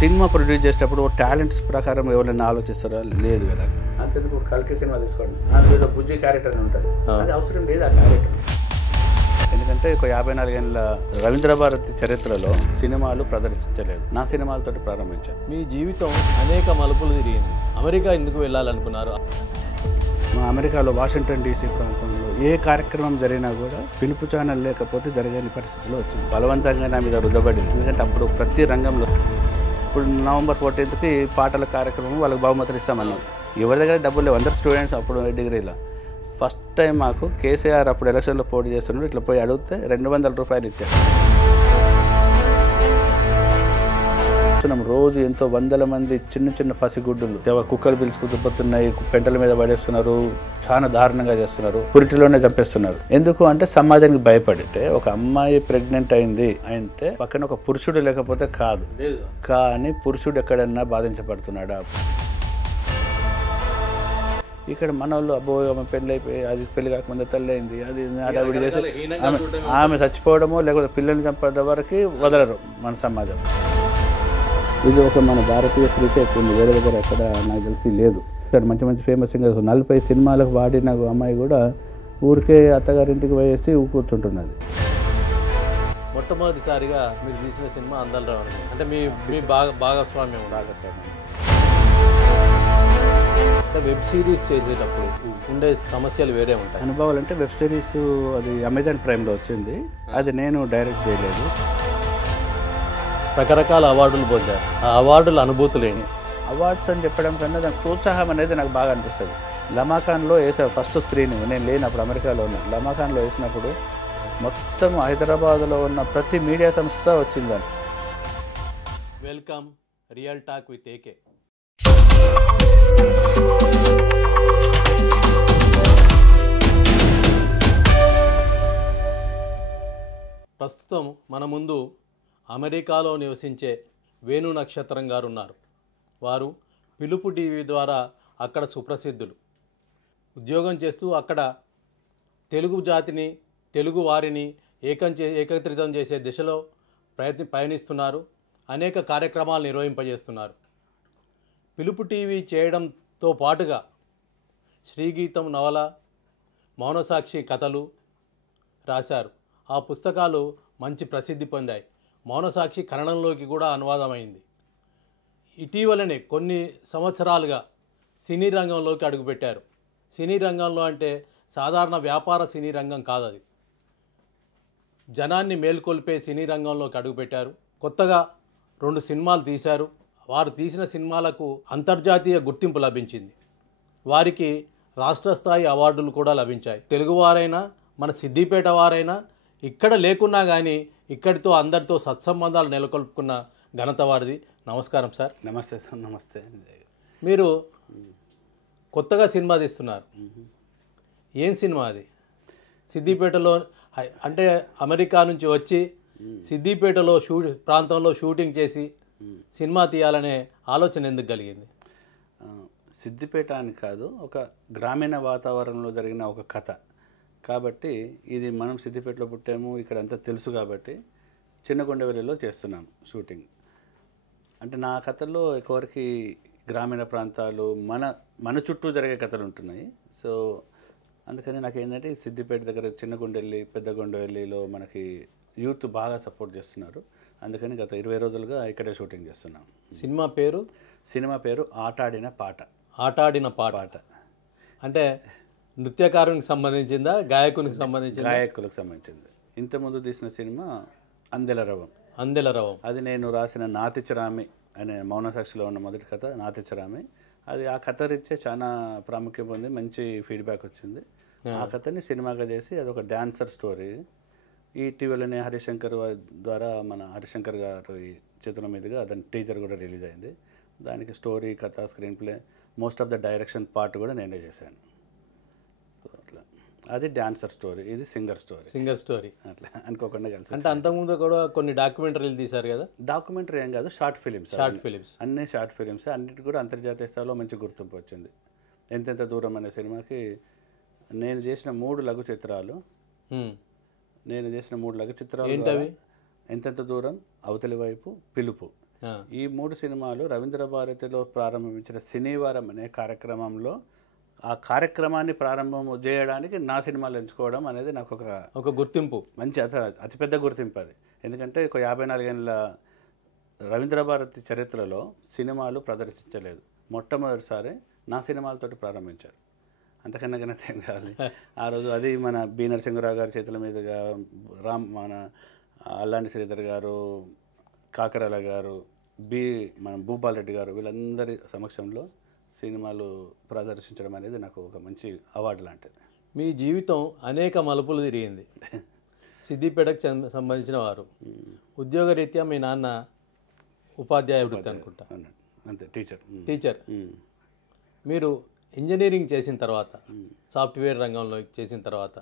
Cinema produce చేసేటప్పుడు talents ప్రకారం ఎవరైనా ఆలోచిస్తారా? లేదు కదా. అంతేందుకు కల్కి సినిమా తీసుకోండి, అందులో బుజ్జి క్యారెక్టర్ అని ఉంటుంది, అది అవసరం లేదు ఆ క్యారెక్టర్. ఎందుకంటే ఒక 54 ఏళ్ళ రవీంద్ర భారతి చరిత్రలో సినిమాలు ప్రదర్శించలేదు, నా సినిమాలతో ప్రారంభించాను. మీ జీవితం అనేక మలుపులు తిరిగింది. అమెరికా ఎందుకు వెళ్ళాలనుకున్నారు? మా అమెరికాలో వాషింగ్టన్ DC ప్రాంతంలో ఏ కార్యక్రమం జరిగినా కూడా పిలుపు ఛానల్ లేకపోతే జరగని పరిస్థితిలో వచ్చింది. బలవంతంగా నా మీద రుద్దబడింది. ఎందుకంటే అప్పుడు ప్రతి రంగంలో, ఇప్పుడు నవంబర్ 14కి పాటల కార్యక్రమం వాళ్ళకి బహుమతులు ఇస్తామన్నాం. ఎవరి దగ్గర డబ్బులు లేవు, అందరు స్టూడెంట్స్ అప్పుడు డిగ్రీలో. ఫస్ట్ టైం మాకు కేసీఆర్ అప్పుడు ఎలక్షన్లో పోటీ చేస్తున్నాడు, ఇట్లా పోయి అడిగితే 200 రూపాయలు ఇచ్చారు. రోజు ఎంతో వందల మంది చిన్న చిన్న పసిగుడ్డులు కుక్కలు పిలుచుకుపోతున్నాయి, పెంటల మీద పడేస్తున్నారు, చాలా దారుణంగా చేస్తున్నారు, పురిటిలోనే చంపేస్తున్నారు. ఎందుకు అంటే సమాజానికి భయపడితే. ఒక అమ్మాయి ప్రెగ్నెంట్ అయింది అంటే పక్కన ఒక పురుషుడు లేకపోతే కాదు, కానీ పురుషుడు ఎక్కడన్నా బాధించబడుతున్నాడా? ఇక్కడ మన వాళ్ళు అబ్బో ఆమె పెళ్ళి అయిపోయి, అది పెళ్లి కాకముందే తల్లి అయింది, అది అడవిడి చేసి ఆమె చచ్చిపోవడమో లేకపోతే పిల్లల్ని చంపడం వరకు వదలరు మన సమాజం. ఇది ఒక మన భారతీయ స్త్రీకే ఎక్కువ, వేరే దగ్గర ఎక్కడ నాకు తెలిసి లేదు. ఇక్కడ మంచి మంచి ఫేమస్ సింగర్స్ 40 సినిమాలకు వాడిన అమ్మాయి కూడా ఊరికే అత్తగారింటికి వేసి కూర్చుంటున్నది. మొట్టమొదటిసారిగా మీరు తీసిన సినిమా అందలరావు, అంటే మీ భాగస్వామ్యం. అంటే వెబ్ సిరీస్ చేసేటప్పుడు ఉండే సమస్యలు వేరే ఉంటాయి. అనుభవాలు అంటే వెబ్ సిరీస్ అది అమెజాన్ ప్రైమ్లో వచ్చింది, అది నేను డైరెక్ట్ చేయలేదు. రకరకాల అవార్డులు పొందారు, ఆ అవార్డుల అనుభూతులేని? అవార్డ్స్ అని చెప్పడం కన్నా దానికి ప్రోత్సాహం అనేది నాకు బాగా అనిపిస్తుంది. లమాఖాన్లో వేసా ఫస్ట్ స్క్రీన్, నేను లేనప్పుడు అమెరికాలో ఉన్నాను. లమాఖాన్లో వేసినప్పుడు మొత్తం హైదరాబాద్లో ఉన్న ప్రతి మీడియా సంస్థ వచ్చిందని. Welcome real talk with AK. ప్రస్తుతం మన ముందు అమెరికాలో నివసించే వేణు నక్షత్రం గారు ఉన్నారు. వారు పిలుపు టీవీ ద్వారా అక్కడ సుప్రసిద్ధులు. ఉద్యోగం చేస్తూ అక్కడ తెలుగు జాతిని, తెలుగు వారిని ఏకత్రితం చేసే దిశలో పయనిస్తున్నారు. అనేక కార్యక్రమాలు నిర్వహింపజేస్తున్నారు. పిలుపు టీవీ చేయడంతో పాటుగా శ్రీగీతం నవల, మౌనసాక్షి కథలు రాశారు. ఆ పుస్తకాలు మంచి ప్రసిద్ధి పొందాయి. మౌనసాక్షి కన్నడంలోకి కూడా అనువాదమైంది. ఇటీవలనే కొన్ని సంవత్సరాలుగా సినీ రంగంలోకి అడుగుపెట్టారు. సినీ రంగంలో అంటే సాధారణ వ్యాపార సినీ రంగం కాదు, అది జనాన్ని మేల్కొల్పే సినీ రంగంలోకి అడుగుపెట్టారు. కొత్తగా 2 సినిమాలు తీశారు. వారు తీసిన సినిమాలకు అంతర్జాతీయ గుర్తింపు లభించింది. వారికి రాష్ట్ర స్థాయి అవార్డులు కూడా లభించాయి. తెలుగువారైనా మన సిద్దిపేట వారైనా ఇక్కడ లేకున్నా కానీ ఇక్కడితో అందరితో సత్సంబంధాలు నెలకొల్పుకున్న ఘనత వారిది. నమస్కారం సార్. నమస్తే సార్. నమస్తే. మీరు కొత్తగా సినిమా తీస్తున్నారు, ఏం సినిమా అది? సిద్దిపేటలో అంటే అమెరికా నుంచి వచ్చి సిద్దిపేటలో ప్రాంతంలో షూటింగ్ చేసి సినిమా తీయాలనే ఆలోచన ఎందుకు కలిగింది? సిద్దిపేట అని కాదు, ఒక గ్రామీణ వాతావరణంలో జరిగిన ఒక కథ కాబట్టి. ఇది మనం సిద్దిపేటలో పుట్టాము, ఇక్కడ అంతా తెలుసు కాబట్టి చిన్నకొండవెల్లిలో చేస్తున్నాం షూటింగ్. అంటే నా కథల్లో ఎక్కువరికి గ్రామీణ ప్రాంతాలు, మన చుట్టూ జరిగే కథలు ఉంటున్నాయి. సో అందుకని నాకు ఏంటంటే సిద్దిపేట దగ్గర చిన్నకొండవెల్లి, పెద్దకొండవెల్లిలో మనకి యూత్ బాగా సపోర్ట్ చేస్తున్నారు. అందుకని గత 20 రోజులుగా ఇక్కడే షూటింగ్ చేస్తున్నాం. సినిమా పేరు ఆటాడిన పాట. ఆటాడిన పాట అంటే నృత్యకారునికి సంబంధించిందా, గాయకునికి సంబంధించిందా? గాయకులకు సంబంధించింది. ఇంతకుముందు తీసిన సినిమా అందెలరవం. అది నేను రాసిన నాతిచరామి అనే మౌనసాక్షిలో ఉన్న మొదటి కథ నాతిచరామి. అది ఆ కథ రీత్యా చాలా ప్రాముఖ్యం పొంది మంచి ఫీడ్బ్యాక్ వచ్చింది. ఆ కథని సినిమాగా చేసి అదొక డాన్సర్ స్టోరీ. ఇటీవలనే హరిశంకర్ ద్వారా మన హరిశంకర్ గారి చేతుల మీదుగా దాని టీజర్ కూడా రిలీజ్ అయింది. దానికి స్టోరీ, కథ, screen play, most of the direction part కూడా నేనే చేశాను. అట్లా అది డాన్సర్ స్టోరీ, ఇది సింగర్ స్టోరీ. అట్లా అనుకోకుండా కలిసి. అంటే అంతకుముందు కూడా కొన్ని డాక్యుమెంటరీలు తీశారు కదా? డాక్యుమెంటరీ ఏం కాదు, షార్ట్ ఫిలిమ్స్. అన్ని షార్ట్ ఫిలిమ్స్. అన్నిటి కూడా అంతర్జాతీయ స్థాయిలో మంచి గుర్తింపు వచ్చింది. ఎంతెంత దూరం అనే సినిమాకి నేను చేసిన 3 లఘు చిత్రాలు. ఎంతెంత దూరం, అవతలి వైపు, పిలుపు, ఈ 3 సినిమాలు రవీంద్ర భారతిలో ప్రారంభించిన సినీవారం అనే కార్యక్రమంలో ఆ కార్యక్రమాన్ని ప్రారంభం చేయడానికి నా సినిమాలు ఎంచుకోవడం అనేది నాకు ఒక గుర్తింపు, మంచి అతిపెద్ద గుర్తింపు అది. ఎందుకంటే ఒక 54 ఏళ్ళ రవీంద్ర భారతి చరిత్రలో సినిమాలు ప్రదర్శించలేదు. మొట్టమొదటిసారి నా సినిమాలతోటి ప్రారంభించారు. అంతకన్నా ఘనత ఏం కావాలి. ఆ రోజు అది మన బి నరసింహరావు గారి చేతుల మీదుగా మన అల్లాంటి శ్రీధర్ గారు, కాకరాల గారు, మన భూపాల్ రెడ్డి గారు వీళ్ళందరి సమక్షంలో సినిమాలు ప్రదర్శించడం అనేది నాకు ఒక మంచి అవార్డు లాంటిది. మీ జీవితం అనేక మలుపులు తిరిగింది. సిద్దిపేటకు సంబంధించిన వారు, ఉద్యోగరీత్యా మీ నాన్న ఉపాధ్యాయ వృత్తి అనుకుంటా, అంతే, టీచర్. మీరు ఇంజనీరింగ్ చేసిన తర్వాత, సాఫ్ట్వేర్ రంగంలో చేసిన తర్వాత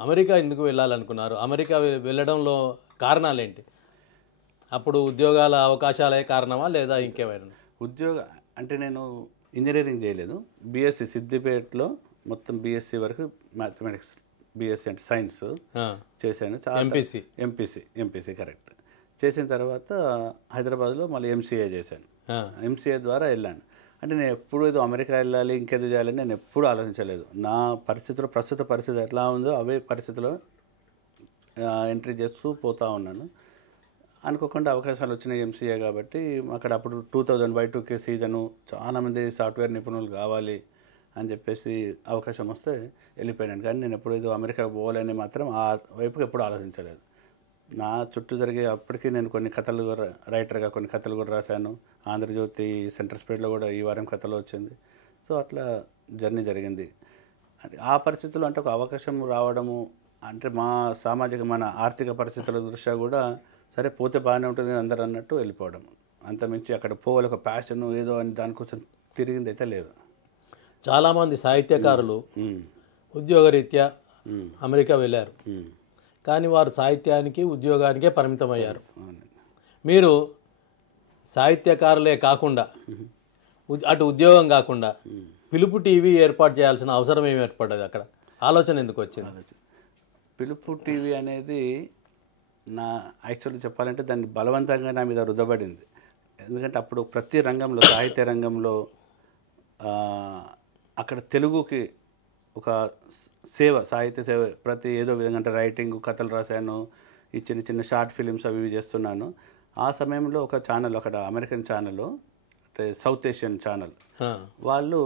అమెరికా ఎందుకు వెళ్ళాలనుకున్నారు? అమెరికా వెళ్ళడంలో కారణాలు ఏంటి? అప్పుడు ఉద్యోగాల అవకాశాలే కారణమా లేదా ఇంకేమైనా? అంటే నేను ఇంజనీరింగ్ చేయలేదు. బీఎస్సీ సిద్దిపేటలో మొత్తం బీఎస్సీ వరకు మ్యాథమెటిక్స్, బీఎస్సీ అంటే సైన్స్ చేశాను. MPC correct. చేసిన తర్వాత హైదరాబాద్లో మళ్ళీ ఎంసీఏ చేశాను. ఎంసీఏ ద్వారా వెళ్ళాను. అంటే నేను ఎప్పుడు ఏదో అమెరికా వెళ్ళాలి, ఇంకేదో చేయాలని నేను ఎప్పుడూ ఆలోచించలేదు. నా ప్రస్తుత పరిస్థితి ఎట్లా ఉందో అవే పరిస్థితిలో ఎంట్రీ చేస్తూ పోతూ ఉన్నాను. అనుకోకుండా అవకాశాలు వచ్చినాయి ఎంసీఏ కాబట్టి. అక్కడ అప్పుడు 2000/2K సీజను, చాలామంది సాఫ్ట్వేర్ నిపుణులు కావాలి అని చెప్పేసి అవకాశం వస్తే వెళ్ళిపోయాను. కానీ నేను ఎప్పుడు ఏదో అమెరికాకు పోవాలని మాత్రం ఆ వైపుకి ఎప్పుడు ఆలోచించలేదు. నా చుట్టూ జరిగే అప్పటికి నేను కొన్ని కథలు రైటర్గా కొన్ని కథలు కూడా రాశాను. ఆంధ్రజ్యోతి సెంటర్ స్పీడ్లో కూడా ఈ వారం కథలు వచ్చింది. సో అట్లా జర్నీ జరిగింది. ఆ పరిస్థితుల్లో అంటే ఒక అవకాశం రావడము అంటే మా మన ఆర్థిక పరిస్థితుల దృష్ట్యా కూడా సరే పోతే బాగానే ఉంటుంది అందరూ అన్నట్టు వెళ్ళిపోవడం. అంతమించి అక్కడ పోవాలి ఒక ప్యాషన్ ఏదో అని దానికోసం తిరిగింది అయితే లేదు. చాలామంది సాహిత్యకారులు ఉద్యోగరీత్యా అమెరికా వెళ్ళారు, కానీ వారు సాహిత్యానికి ఉద్యోగానికే పరిమితమయ్యారు. మీరు సాహిత్యకారులే కాకుండా అటు ఉద్యోగం కాకుండా పిలుపు టీవీ ఏర్పాటు చేయాల్సిన అవసరం ఏమి ఏర్పడ్డది? అక్కడ ఆలోచన ఎందుకు వచ్చింది? పిలుపు టీవీ అనేది నా యాక్చువల్గా చెప్పాలంటే దాన్ని బలవంతంగా నా మీద రుద్దబడింది. ఎందుకంటే అప్పుడు ప్రతి రంగంలో, సాహిత్య రంగంలో అక్కడ తెలుగుకి ఒక సాహిత్య సేవ ప్రతి ఏదో విధంగా అంటే రైటింగ్, కథలు రాశాను, ఈ చిన్న చిన్న షార్ట్ ఫిలిమ్స్ అవి ఇవి చేస్తున్నాను. ఆ సమయంలో ఒక ఛానల్, అక్కడ అమెరికన్ ఛానల్ అంటే సౌత్ ఏషియన్ ఛానల్ వాళ్ళు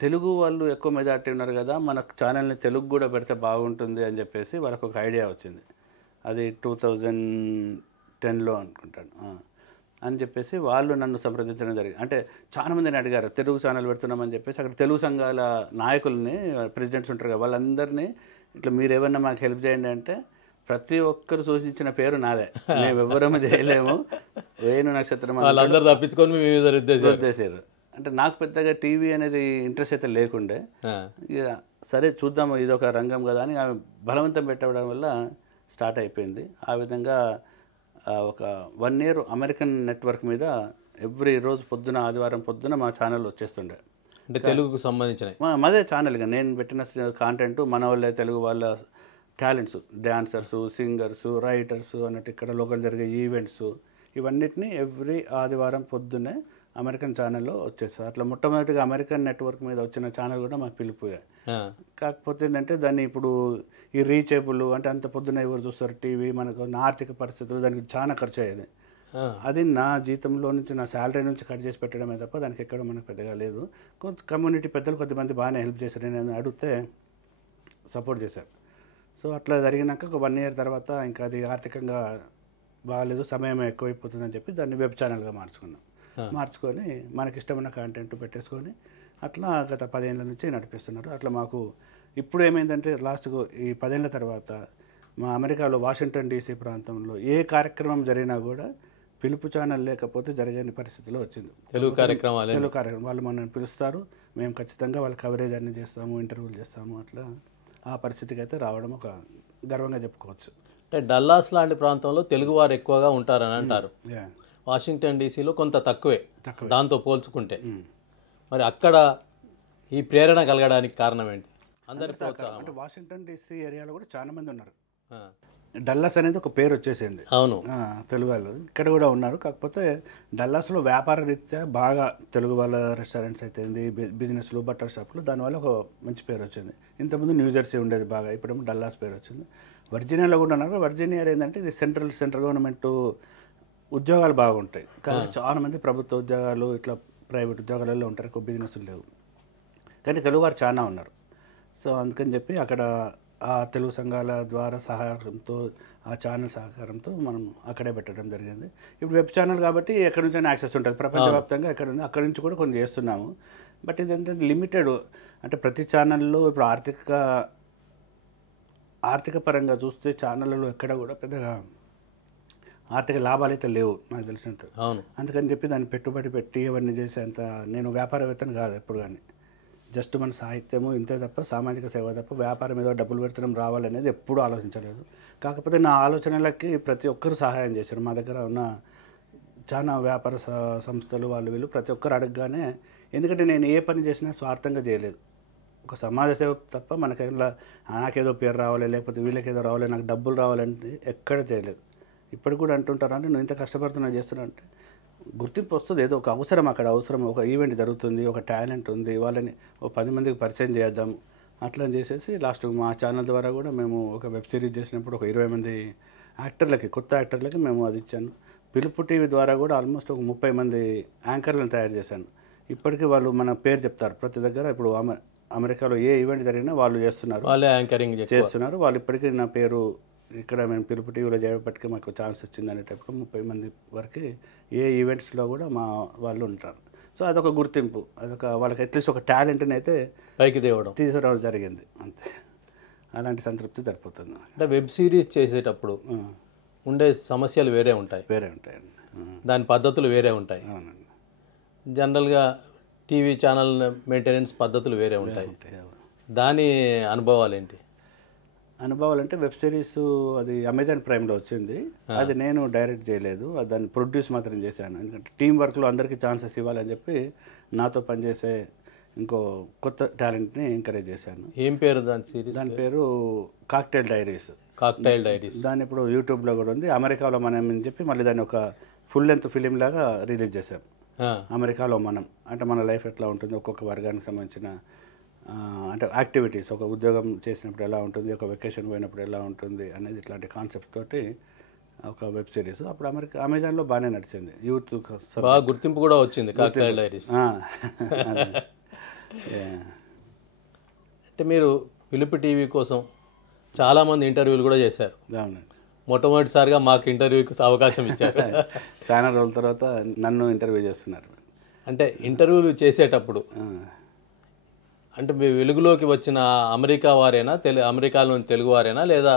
తెలుగు వాళ్ళు ఎక్కువ మెజార్టీ ఉన్నారు కదా, మన ఛానల్ని తెలుగు కూడా పెడితే బాగుంటుంది అని చెప్పేసి వాళ్ళకు ఒక ఐడియా వచ్చింది. అది 2010లో అనుకుంటాను. అని చెప్పేసి వాళ్ళు నన్ను సంప్రదించడం జరిగింది. అంటే చాలామందిని అడిగారు తెలుగు ఛానల్ పెడుతున్నామని చెప్పేసి. అక్కడ తెలుగు సంఘాల నాయకుల్ని, ప్రెసిడెంట్స్ ఉంటారు కదా, వాళ్ళందరినీ ఇట్లా మీరు ఏమన్నా మాకు హెల్ప్ చేయండి అంటే ప్రతి ఒక్కరు సూచించిన పేరు నాదే. మేము ఎవరము చేయలేము, వేణు నక్షత్రం వాళ్ళందరూ తప్పించుకొని ఉద్దేశారు. అంటే నాకు పెద్దగా టీవీ అనేది ఇంట్రెస్ట్ అయితే లేకుండే. ఇక సరే చూద్దాము ఇది ఒక రంగం కదా అని ఆమె బలవంతం పెట్టడం వల్ల స్టార్ట్ అయిపోయింది. ఆ విధంగా ఒక 1 year అమెరికన్ నెట్వర్క్ మీద ఎవ్రీ రోజు పొద్దున, ఆదివారం పొద్దున మా ఛానల్ వచ్చేస్తుండే. అంటే తెలుగుకు సంబంధించిన మాదే ఛానల్గా నేను పెట్టిన కాంటెంట్ మన వాళ్ళే తెలుగు వాళ్ళ టాలెంట్స్, డాన్సర్సు, సింగర్సు, రైటర్సు అన్నట్టు ఇక్కడ లోకల్ జరిగే ఈవెంట్స్ ఇవన్నిటిని ఎవ్రీ ఆదివారం పొద్దున్నే అమెరికన్ ఛానల్లో వచ్చేస్తారు. అట్లా మొట్టమొదటిగా అమెరికన్ నెట్వర్క్ మీద వచ్చిన ఛానల్ కూడా మాకు పిలిపోయా. కాకపోతే ఏంటంటే దాన్ని ఇప్పుడు ఈ రీచేబుల్ అంటే అంత పొద్దున్న ఎవరు చూస్తారు టీవీ, మనకు ఆర్థిక పరిస్థితులు దానికి చాలా ఖర్చు అయ్యేది. అది నా జీతంలో నుంచి, నా శాలరీ నుంచి కట్ చేసి పెట్టడమే తప్ప దానికి ఎక్కడ మనకు పెద్దగా లేదు. కమ్యూనిటీ పెద్దలు కొద్దిమంది బాగానే హెల్ప్ చేశారు. నేను అడిగితే సపోర్ట్ చేశారు. సో అట్లా జరిగినాక ఒక 1 year తర్వాత ఇంకా అది ఆర్థికంగా బాగాలేదు, సమయం ఎక్కువైపోతుందని చెప్పి దాన్ని వెబ్ ఛానల్గా మార్చుకొని మనకి ఇష్టమైన కంటెంట్ పెట్టేసుకొని అట్లా గత 10 ఏళ్ళ నుంచి నడిపిస్తున్నారు. అట్లా మాకు ఇప్పుడు ఏమైందంటే లాస్ట్కు ఈ 10 ఏళ్ళ తర్వాత మా అమెరికాలో వాషింగ్టన్ DC ప్రాంతంలో ఏ కార్యక్రమం జరిగినా కూడా పిలుపు ఛానల్ లేకపోతే జరగని పరిస్థితిలో వచ్చింది. తెలుగు కార్యక్రమం వాళ్ళు మనల్ని పిలుస్తారు, మేము ఖచ్చితంగా వాళ్ళ కవరేజ్ అన్ని చేస్తాము, ఇంటర్వ్యూలు చేస్తాము. అట్లా ఆ పరిస్థితికి అయితే రావడం ఒక గర్వంగా చెప్పుకోవచ్చు. అంటే డల్లాస్ లాంటి ప్రాంతంలో తెలుగు వారు ఎక్కువగా ఉంటారని అంటారు. వాషింగ్టన్ DCలో కొంత తక్కువే దాంతో పోల్చుకుంటే. మరి అక్కడ ఈ ప్రేరణ కలగడానికి కారణం ఏంటి? అందరికీ అంటే వాషింగ్టన్ DC ఏరియాలో కూడా చాలా మంది ఉన్నారు. డల్లాస్ అనేది ఒక పేరు వచ్చేసింది. అవును. తెలుగు వాళ్ళు ఇక్కడ కూడా ఉన్నారు. కాకపోతే డల్లాస్లో వ్యాపార రీత్యా బాగా తెలుగు వాళ్ళ రెస్టారెంట్స్ అయితేంది, బిజినెస్లు, బట్టల షాపులు, దానివల్ల ఒక మంచి పేరు వచ్చింది. ఇంతకుముందు న్యూజెర్సీ ఉండేది బాగా, ఇప్పుడేమో డల్లాస్ పేరు వచ్చింది. వర్జీనియాలో కూడా ఉన్నారు. వర్జీనియా ఏంటంటే ఇది సెంట్రల్ గవర్నమెంట్ ఉద్యోగాలు బాగుంటాయి కాబట్టి చాలామంది ప్రభుత్వ ఉద్యోగాలు ఇట్లా ప్రైవేట్ ఉద్యోగాలలో ఉంటారు, ఎక్కువ బిజినెస్లు లేవు. కానీ తెలుగువారు చాలా ఉన్నారు. సో అందుకని చెప్పి అక్కడ ఆ తెలుగు సంఘాల ద్వారా సహకారంతో, ఆ ఛానల్ సహకారంతో మనం అక్కడే పెట్టడం జరిగింది. ఇప్పుడు వెబ్ ఛానల్ కాబట్టి ఎక్కడి నుంచైనా యాక్సెస్ ఉంటుంది ప్రపంచవ్యాప్తంగా, ఎక్కడ ఉంది అక్కడి నుంచి కూడా కొన్ని చేస్తున్నాము. బట్ ఇది ఏంటంటే లిమిటెడ్. అంటే ప్రతి ఛానల్లో ఇప్పుడు ఆర్థిక పరంగా చూస్తే ఛానళ్ళలో ఎక్కడ కూడా పెద్దగా ఆర్థిక లాభాలు అయితే లేవు నాకు తెలిసినంత. అందుకని చెప్పి దాన్ని పెట్టుబడి పెట్టి ఇవన్నీ చేసేంత నేను వ్యాపారవేత్తను కాదు ఎప్పుడు. కానీ జస్ట్ మన సాహిత్యము ఇంతే తప్ప, సామాజిక సేవ తప్ప వ్యాపారం ఏదో డబ్బులు పెడతడం రావాలనేది ఎప్పుడూ ఆలోచించలేదు. కాకపోతే నా ఆలోచనలకి ప్రతి ఒక్కరు సహాయం చేశారు. మా దగ్గర ఉన్న చాలా వ్యాపార సంస్థలు వాళ్ళు వీళ్ళు ప్రతి ఒక్కరు అడగగానే, ఎందుకంటే నేను ఏ పని చేసినా స్వార్థంగా చేయలేదు. ఒక సమాజ సేవ తప్ప మనకేలా నాకేదో పేరు రావాలి, లేకపోతే వీళ్ళకేదో రావాలి, నాకు డబ్బులు రావాలంటే ఎక్కడ చేయలేదు. ఇప్పుడు కూడా అంటుంటారు, అంటే నువ్వు ఇంత కష్టపడుతున్నా చేస్తున్నా అంటే గుర్తింపు వస్తుంది. ఏదో ఒక అవసరం, అక్కడ అవసరం, ఒక ఈవెంట్ జరుగుతుంది, ఒక టాలెంట్ ఉంది, వాళ్ళని ఒక 10 మందికి పరిచయం చేద్దాము అట్లా చేసేసి లాస్ట్ మా ఛానల్ ద్వారా కూడా మేము ఒక వెబ్ సిరీస్ చేసినప్పుడు ఒక 20 మంది యాక్టర్లకి, కొత్త యాక్టర్లకి మేము అది ఇచ్చాను. పిలుపు టీవీ ద్వారా కూడా ఆల్మోస్ట్ ఒక 30 మంది యాంకర్లను తయారు చేశాను. ఇప్పటికీ వాళ్ళు మన పేరు చెప్తారు ప్రతి దగ్గర. ఇప్పుడు అమెరికాలో ఏ ఈవెంట్ జరిగినా వాళ్ళు చేస్తున్నారు, వాళ్ళే యాంకరింగ్ చేస్తున్నారు. వాళ్ళు ఇప్పటికీ నా పేరు ఇక్కడ మేము పిలుపు టీవీలో చేయబట్టికి మాకు ఛాన్స్ వచ్చింది అనేటప్పుడు 30 మంది వరకు ఏ ఈవెంట్స్లో కూడా మా వాళ్ళు ఉంటారు. సో అదొక గుర్తింపు, అదొక వాళ్ళకి అట్లీస్ట్ ఒక టాలెంట్ని అయితే పైకి తేవడం తీసుకురావడం జరిగింది అంతే. అలాంటి సంతృప్తి సరిపోతుంది. అంటే వెబ్ సిరీస్ చేసేటప్పుడు ఉండే సమస్యలు వేరే ఉంటాయి, అండి. దాని పద్ధతులు వేరే ఉంటాయి. అవునండి. జనరల్గా టీవీ ఛానల్ మెయింటెనెన్స్ పద్ధతులు వేరే ఉంటాయి. దాని అనుభవాలు ఏంటి? అనుభవాలు అంటే వెబ్ సిరీస్ అది అమెజాన్ ప్రైమ్లో వచ్చింది. అది నేను డైరెక్ట్ చేయలేదు, దాన్ని ప్రొడ్యూస్ మాత్రం చేశాను. ఎందుకంటే టీం వర్క్లో అందరికీ ఛాన్సెస్ ఇవ్వాలని చెప్పి నాతో పనిచేసే ఇంకో కొత్త టాలెంట్ని ఎంకరేజ్ చేశాను. ఏం పేరు దాని సిరీస్? దాని పేరు కాక్టైల్ డైరీస్. దాన్ని ఇప్పుడు యూట్యూబ్లో కూడా ఉంది. అమెరికాలో మనం అని చెప్పి మళ్ళీ దాన్ని ఒక ఫుల్ లెంత్ ఫిలిం లాగా రిలీజ్ చేశాం. అమెరికాలో మనం అంటే మన లైఫ్ ఎట్లా ఉంటుంది, ఒక్కొక్క వర్గానికి సంబంధించిన అంటే యాక్టివిటీస్, ఒక ఉద్యోగం చేసినప్పుడు ఎలా ఉంటుంది, ఒక వెకేషన్ పోయినప్పుడు ఎలా ఉంటుంది అనేది ఇట్లాంటి కాన్సెప్ట్ తోటి ఒక వెబ్ సిరీస్ అప్పుడు అమెజాన్లో బాగానే నడిచింది. యూత్ బాగా గుర్తింపు కూడా వచ్చింది కాక్టైల్ డైరీస్. అంటే మీరు పిలుపు టీవీ కోసం చాలామంది ఇంటర్వ్యూలు కూడా చేశారు. అవునండి. మొట్టమొదటిసారిగా మాకు ఇంటర్వ్యూకి అవకాశం ఇచ్చారు. చాలా రోజుల తర్వాత నన్ను ఇంటర్వ్యూ చేస్తున్నారు. అంటే ఇంటర్వ్యూలు చేసేటప్పుడు అంటే మీ వెలుగులోకి వచ్చిన అమెరికా వారేనా, అమెరికాలోని తెలుగు వారేనా, లేదా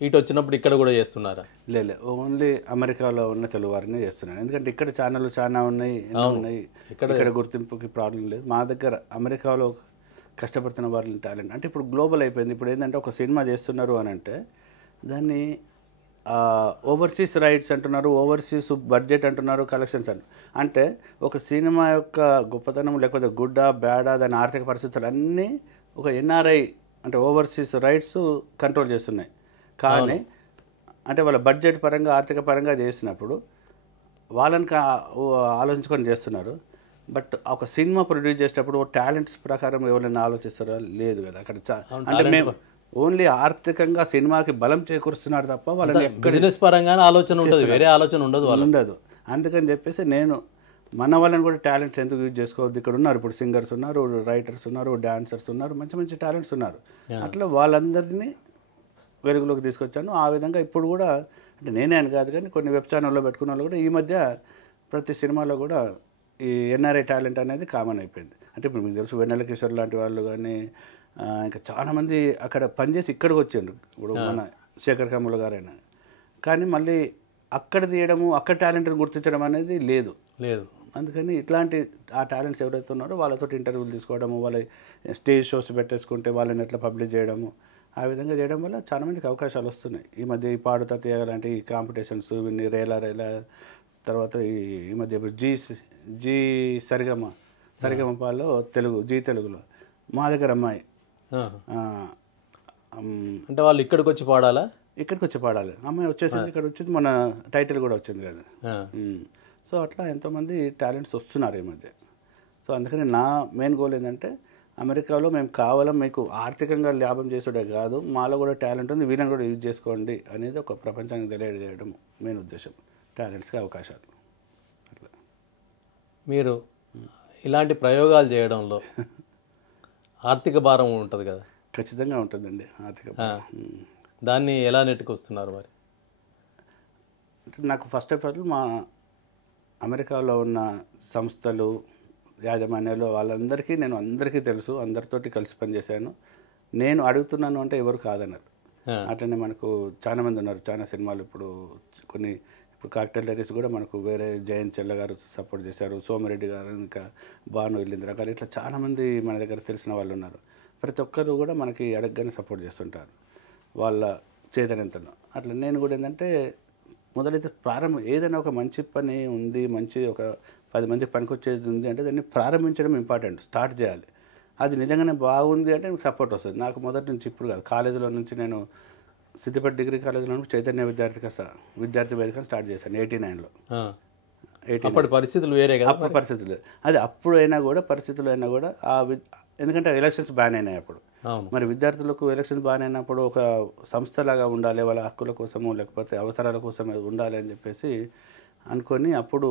ఇటు వచ్చినప్పుడు ఇక్కడ కూడా చేస్తున్నారా? లేదు, ఓన్లీ అమెరికాలో ఉన్న తెలుగు వారినే చేస్తున్నాను. ఎందుకంటే ఇక్కడ ఛానళ్ళు చాలా ఉన్నాయి, ఇక్కడ గుర్తింపుకి ప్రాబ్లం లేదు. మా దగ్గర అమెరికాలో కష్టపడుతున్న వాళ్ళ టాలెంట్ అంటే ఇప్పుడు గ్లోబల్ అయిపోయింది. ఇప్పుడు ఏంటంటే ఒక సినిమా చేస్తున్నారు అని అంటే దాన్ని ఓవర్సీస్ రైట్స్ అంటున్నారు, ఓవర్సీస్ బడ్జెట్ అంటున్నారు, కలెక్షన్స్ అంటే ఒక సినిమా యొక్క గొప్పతనం లేకపోతే గుడ్డా బ్యాడా దాని ఆర్థిక పరిస్థితులు అన్నీ ఒక ఎన్ఆర్ఐ అంటే ఓవర్సీస్ రైట్స్ కంట్రోల్ చేస్తున్నాయి. కానీ అంటే వాళ్ళ బడ్జెట్ పరంగా ఆర్థిక పరంగా చేసినప్పుడు వాళ్ళని ఆలోచించుకొని చేస్తున్నారు. బట్ ఒక సినిమా ప్రొడ్యూస్ చేసేటప్పుడు టాలెంట్స్ ప్రకారం ఎవరైనా ఆలోచిస్తారో లేదు కదా. అక్కడ అంటే మేము ఓన్లీ ఆర్థికంగా సినిమాకి బలం చేకూరుస్తున్నారు తప్ప వాళ్ళని బిజినెస్ పరంగానే ఆలోచన ఉంటుంది, వేరే ఆలోచన ఉండదు. అందుకని చెప్పేసి నేను మన వాళ్ళని కూడా టాలెంట్స్ ఎందుకు యూజ్ చేసుకోవద్దు. ఇక్కడ ఉన్నారు ఇప్పుడు సింగర్స్ ఉన్నారు, రైటర్స్ ఉన్నారు, డాన్సర్స్ ఉన్నారు, మంచి మంచి టాలెంట్స్ ఉన్నారు. అట్లా వాళ్ళందరినీ వెలుగులోకి తీసుకొచ్చాను. ఆ విధంగా ఇప్పుడు కూడా అంటే నేనే అని కాదు కానీ కొన్ని వెబ్ ఛానల్లో పెట్టుకున్న వాళ్ళు కూడా ఈ మధ్య ప్రతి సినిమాలో కూడా ఈ ఎన్ఆర్ఐ టాలెంట్ అనేది కామన్ అయిపోయింది. అంటే ఇప్పుడు మీకు తెలుసు వెన్నెల కిషోర్ లాంటి వాళ్ళు కానీ ఇంకా చాలామంది అక్కడ పనిచేసి ఇక్కడికి వచ్చారు. ఇప్పుడు మన శేఖర్ కమ్ముల గారైనా కానీ మళ్ళీ అక్కడ తీయడము, అక్కడ టాలెంట్ని గుర్తించడం అనేది లేదు. అందుకని ఇట్లాంటి ఆ టాలెంట్స్ ఎవరైతే ఉన్నారో వాళ్ళతో ఇంటర్వ్యూలు తీసుకోవడము, వాళ్ళ స్టేజ్ షోస్ పెట్టేసుకుంటే వాళ్ళని ఎట్లా పబ్లిష్ చేయడము, ఆ విధంగా చేయడం వల్ల చాలామందికి అవకాశాలు వస్తున్నాయి. ఈ మధ్య ఈ పాడుతా తీయగ లాంటి ఈ కాంపిటీషన్స్ ఇవన్నీ రేలా తర్వాత ఈ మధ్య జీ సరిగమపాలో తెలుగులో మా దగ్గర అమ్మాయి అంటే వాళ్ళు ఇక్కడికి వచ్చి పాడాలా? ఇక్కడికి వచ్చి పాడాలి. అమ్మాయి వచ్చేసింది, ఇక్కడ వచ్చింది, మన టైటిల్ కూడా వచ్చింది కదా. సో అట్లా ఎంతోమంది టాలెంట్స్ వస్తున్నారు ఈ మధ్య. సో అందుకని నా మెయిన్ గోల్ ఏంటంటే అమెరికాలో మేము కావాలం మీకు ఆర్థికంగా లాభం చేసుడే కాదు, మాలో కూడా టాలెంట్ ఉంది, వీళ్ళని కూడా యూజ్ చేసుకోండి అనేది ఒక ప్రపంచానికి తెలియజేయడం మెయిన్ ఉద్దేశం, టాలెంట్స్కి అవకాశాలు. అట్లా మీరు ఇలాంటి ప్రయోగాలు చేయడంలో ఆర్థిక భారం ఉంటుంది కదా? ఖచ్చితంగా ఉంటుందండి ఆర్థిక. దాన్ని ఎలా నెట్టుకొస్తున్నారు మరి? నాకు ఫస్ట్ ఆఫ్ ఆల్ మా అమెరికాలో ఉన్న సంస్థలు, యాజమాన్యాలు వాళ్ళందరికీ నేను అందరికీ తెలుసు, అందరితోటి కలిసి పనిచేశాను. నేను అడుగుతున్నాను అంటే ఎవరు కాదన్నారు. అట్లనే మనకు చాలా మంది ఉన్నారు, చాలా సినిమాలు ఇప్పుడు ఇప్పుడు కాక్టైల్ డైరీస్ కూడా మనకు వేరే జయంత్ చెల్ల గారు సపోర్ట్ చేశారు, సోమిరెడ్డి గారు, ఇంకా భాను ఇల్లింద్ర గారు, ఇట్లా చాలామంది మన దగ్గర తెలిసిన వాళ్ళు ఉన్నారు. ప్రతి ఒక్కరు కూడా మనకి అడగగానే సపోర్ట్ చేస్తుంటారు వాళ్ళ చైతన్యంతో. అట్లా నేను కూడా ఏంటంటే మొదలైతే ప్రారంభం ఏదైనా ఒక మంచి పని ఉంది, మంచి ఒక 10 మంది పనికొచ్చేది ఉంది అంటే దాన్ని ప్రారంభించడం ఇంపార్టెంట్, స్టార్ట్ చేయాలి. అది నిజంగానే బాగుంది అంటే మీకు సపోర్ట్ వస్తుంది. నాకు మొదటి నుంచి ఇప్పుడు కాదు, కాలేజీలో నుంచి నేను సిద్దిపేట డిగ్రీ కాలేజీలో చైతన్య విద్యార్థి వేదిక స్టార్ట్ చేశాను 89లో. అప్పటి పరిస్థితులు వేరే కదా? అప్పుడు పరిస్థితులు అది అప్పుడు అయినా కూడా పరిస్థితులు అయినా కూడా ఎందుకంటే ఎలక్షన్స్ బ్యాన్ అయినాయి అప్పుడు. మరి విద్యార్థులకు ఎలక్షన్స్ బ్యాన్ అయినప్పుడు ఒక సంస్థలాగా ఉండాలి, వాళ్ళ హక్కుల కోసము లేకపోతే అవసరాల కోసం ఉండాలి అని చెప్పేసి అనుకొని అప్పుడు